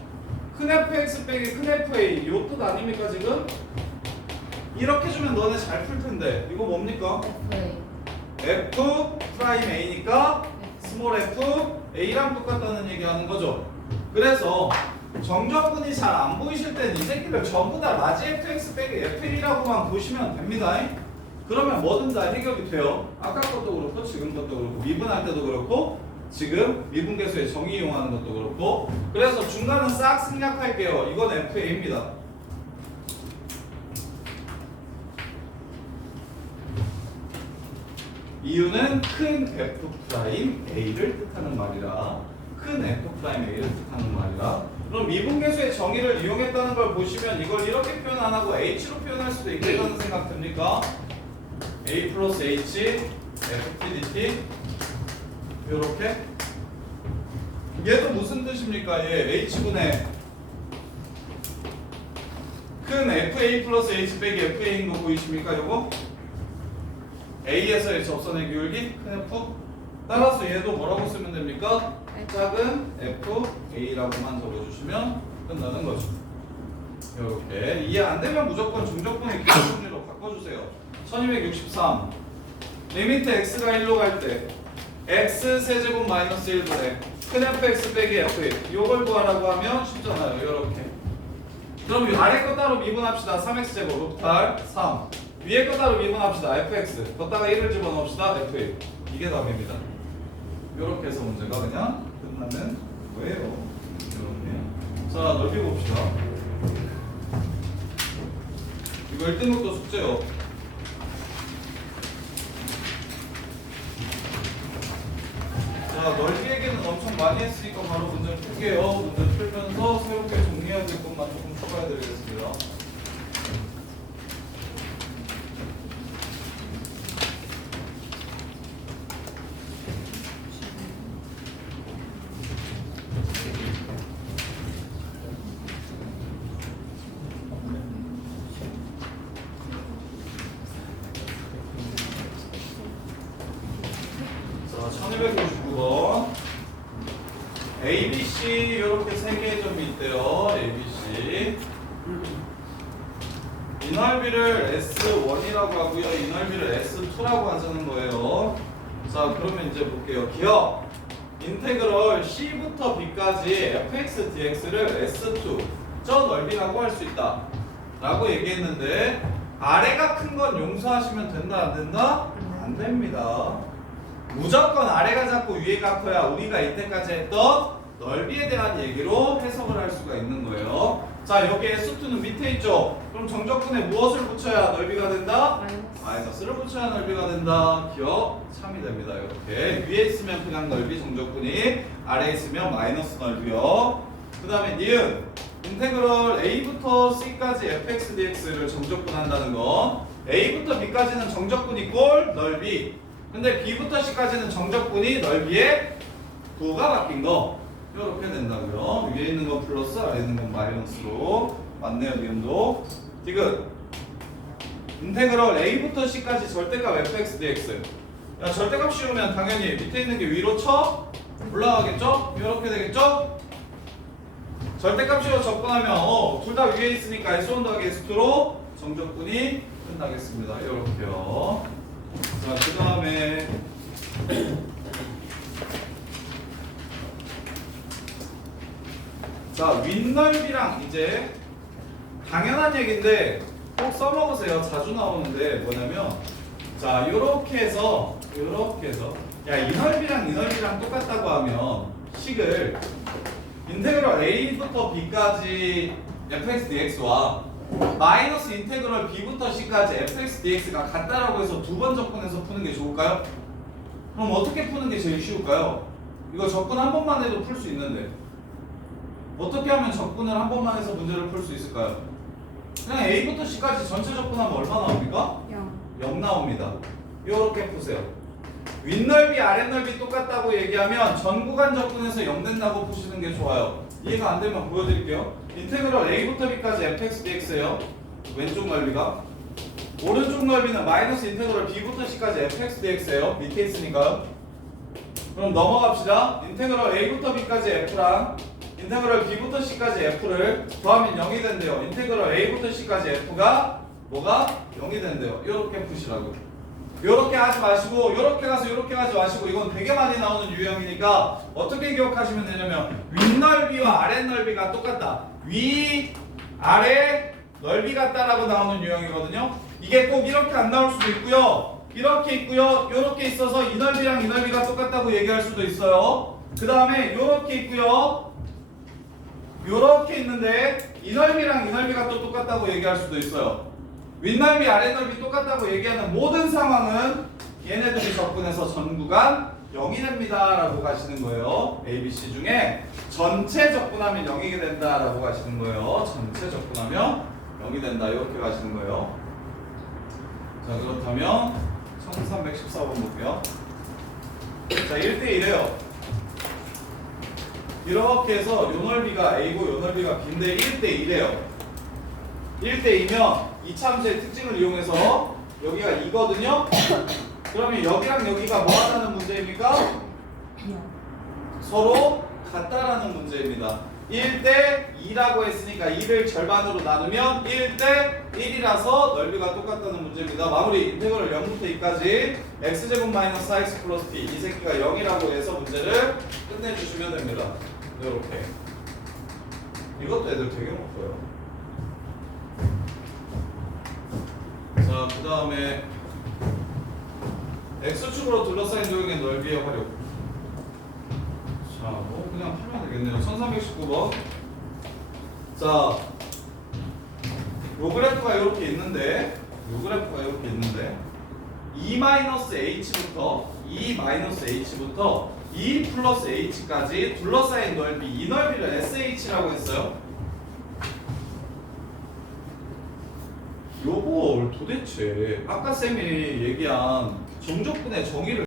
큰 fx 빼기 큰 fa 요 뜻 아닙니까 지금? 이렇게 주면 너네 잘 풀 텐데 이거 뭡니까? f 프라임 a니까 스몰 f a랑 똑같다는 얘기하는 거죠. 그래서 정적분이 잘 안 보이실 땐 이 새끼를 전부 다 라지 fx 빼기 fa라고만 보시면 됩니다. 그러면 뭐든 다 해결이 돼요. 아까 것도 그렇고 지금 것도 그렇고 미분할 때도 그렇고 지금 미분계수의 정의 이용하는 것도 그렇고. 그래서 중간은 싹 생략할게요. 이건 fa입니다. 이유는 큰 f 프라임 a를 뜻하는 말이라. 큰 f 프라임 a를 뜻하는 말이라. 그럼 미분계수의 정의를 이용했다는 걸 보시면 이걸 이렇게 표현 안 하고 h로 표현할 수도 있겠다는 생각 듭니까? a 플러스 h ft dt 요렇게. 얘도 무슨 뜻입니까? 얘 h분의 큰 fa 플러스 h 빼기 fa인 거 보이십니까? 요거 a에서의 접선의 기울기 큰 f. 따라서 얘도 뭐라고 쓰면 됩니까? 작은 f a라고만 적어주시면 끝나는 거죠. 이렇게 이해 안 되면 무조건 중적분의 기본 정리로 바꿔주세요. 1263 리미트 x가 1로 갈 때 x 세제곱 마이너스 1분의 큰 fx 빼기 f 요걸 구하라고 하면 쉽잖아요. 이렇게. 그럼 이 아래 거 따로 미분합시다. 3x 제곱 루트 8 3 위에 거 따로 미분합시다. fx 걷다가 1을 집어넣읍시다. f 이게 답입니다. 이렇게 해서 문제가 그냥 끝나는 거예요. 이렇게. 자, 넓히 봅시다. 이거 1등급도 숙제요. 자, 넓이 얘기는 엄청 많이 했으니까 바로 문제를 풀게요. 문제 풀면서 새롭게 정리해야 될 것만 조금 추가해 드리겠습니다. 자, 1299번 A, B, C 이렇게 세 개의 점이 있대요. A, B, C 이 넓이를 S1이라고 하고요. 이 넓이를 S2라고 하자는 거예요. 자, 그러면 이제 볼게요. 기억 인테그럴 C부터 B까지 fx, dx를 S2 저 넓이라고 할 수 있다 라고 얘기했는데 아래가 큰 건 용서하시면 된다 안 된다? 안 됩니다. 무조건 아래가 작고 위에가 커야 우리가 이때까지 했던 넓이에 대한 얘기로 해석을 할 수가 있는 거예요. 자, 여기 S2는 밑에 있죠? 그럼 정적분에 무엇을 붙여야 넓이가 된다? 마이너스를 붙여야 넓이가 된다. 기억 참이 됩니다. 이렇게 위에 있으면 그냥 넓이 정적분이, 아래에 있으면 마이너스 넓이요. 그 다음에 니은 인테그럴 A부터 C까지 fx dx를 정적분 한다는 건 A부터 B까지는 정적분이 꼴 넓이, 근데 B부터 C까지는 정적분이 넓이에 9가 바뀐 거 이렇게 된다고요. 위에 있는 건 플러스 아래 있는 건 마이너스로 맞네요. 니은도 지금 인테그럴 A부터 C까지 절대값 fx dx. 야, 절대값 씌우면 당연히 밑에 있는 게 위로 쳐 올라가겠죠? 이렇게 되겠죠? 절대값 씌워 접근하면 둘 다 위에 있으니까 S1 더하기 S2로 정적분이 끝나겠습니다. 이렇게요. 자, 그 다음에 자, 윗넓이랑 이제 당연한 얘기인데 꼭 써먹으세요. 자주 나오는데 뭐냐면 자, 요렇게 해서 야, 이 넓이랑 똑같다고 하면 식을 인테그럴 a부터 b까지 fx dx와 마이너스 인테그럴 b부터 c까지 fx dx가 같다라고 해서 두 번 접근해서 푸는 게 좋을까요? 그럼 어떻게 푸는 게 제일 쉬울까요? 이거 접근 한 번만 해도 풀 수 있는데 어떻게 하면 접근을 한 번만 해서 문제를 풀 수 있을까요? 그냥 a부터 c까지 전체 접근하면 얼마 나옵니까? 0 나옵니다. 이렇게 푸세요. 윗넓이 아랫넓이 똑같다고 얘기하면 전 구간 접근해서 0 된다고 푸시는 게 좋아요. 이해가 안 되면 보여드릴게요. 인테그럴 a부터 b까지 fx dx예요. 왼쪽 넓이가. 오른쪽 넓이는 마이너스 인테그럴 b부터 c까지 fx dx예요. 밑에 있으니까요. 그럼 넘어갑시다. 인테그럴 a부터 b까지 f랑 인테그럴 b부터 c까지 f를 더하면 0이 된대요. 인테그럴 a부터 c까지 f가 뭐가 0이 된대요. 이렇게 푸시라고. 요렇게 하지 마시고 요렇게 가서 요렇게 가지 마시고 이건 되게 많이 나오는 유형이니까 어떻게 기억하시면 되냐면 윗넓이와 아랫넓이가 똑같다. 위, 아래, 넓이 같다라고 나오는 유형이거든요. 이게 꼭 이렇게 안 나올 수도 있고요. 이렇게 있고요. 요렇게 있어서 이 넓이랑 이 넓이가 똑같다고 얘기할 수도 있어요. 그 다음에 요렇게 있고요. 요렇게 있는데 이 넓이랑 이 넓이가 또 똑같다고 얘기할 수도 있어요. 윗넓이 아랫넓이 똑같다고 얘기하는 모든 상황은 얘네들이 접근해서 전 구간 0이 됩니다 라고 가시는 거예요. A, B, C 중에 전체 접근하면 0이 된다 라고 가시는 거예요. 전체 접근하면 0이 된다 이렇게 가시는 거예요. 자, 그렇다면 1314번 볼게요. 자, 1대1이에요. 이렇게 해서 요 넓이가 A고 요 넓이가 B인데 1대1이에요. 1대2면 이차함수의 특징을 이용해서 여기가 2거든요. 그러면 여기랑 여기가 뭐 하다는 문제입니까? 서로 같다라는 문제입니다. 1대2라고 했으니까 2를 절반으로 나누면 1대1이라서 넓이가 똑같다는 문제입니다. 마무리. 인테그럴 0부터 2까지 x제곱 마이너스 4x 플러스 b 이 새끼가 0이라고 해서 문제를 끝내주시면 됩니다. 이렇게. 이것도 애들 되게 먹어요. 자, 그 다음에 x축으로 둘러싸인 도형의 넓이의 활용. 자, 뭐 그냥 풀면 되겠네요. 1319번. 자, 요 그래프가 이렇게 있는데 2-h부터 2 플러스 h까지 둘러싸인 넓이, 이 넓이를 sh라고 했어요. 요걸 도대체 아까 쌤이 얘기한 정적분의 정의를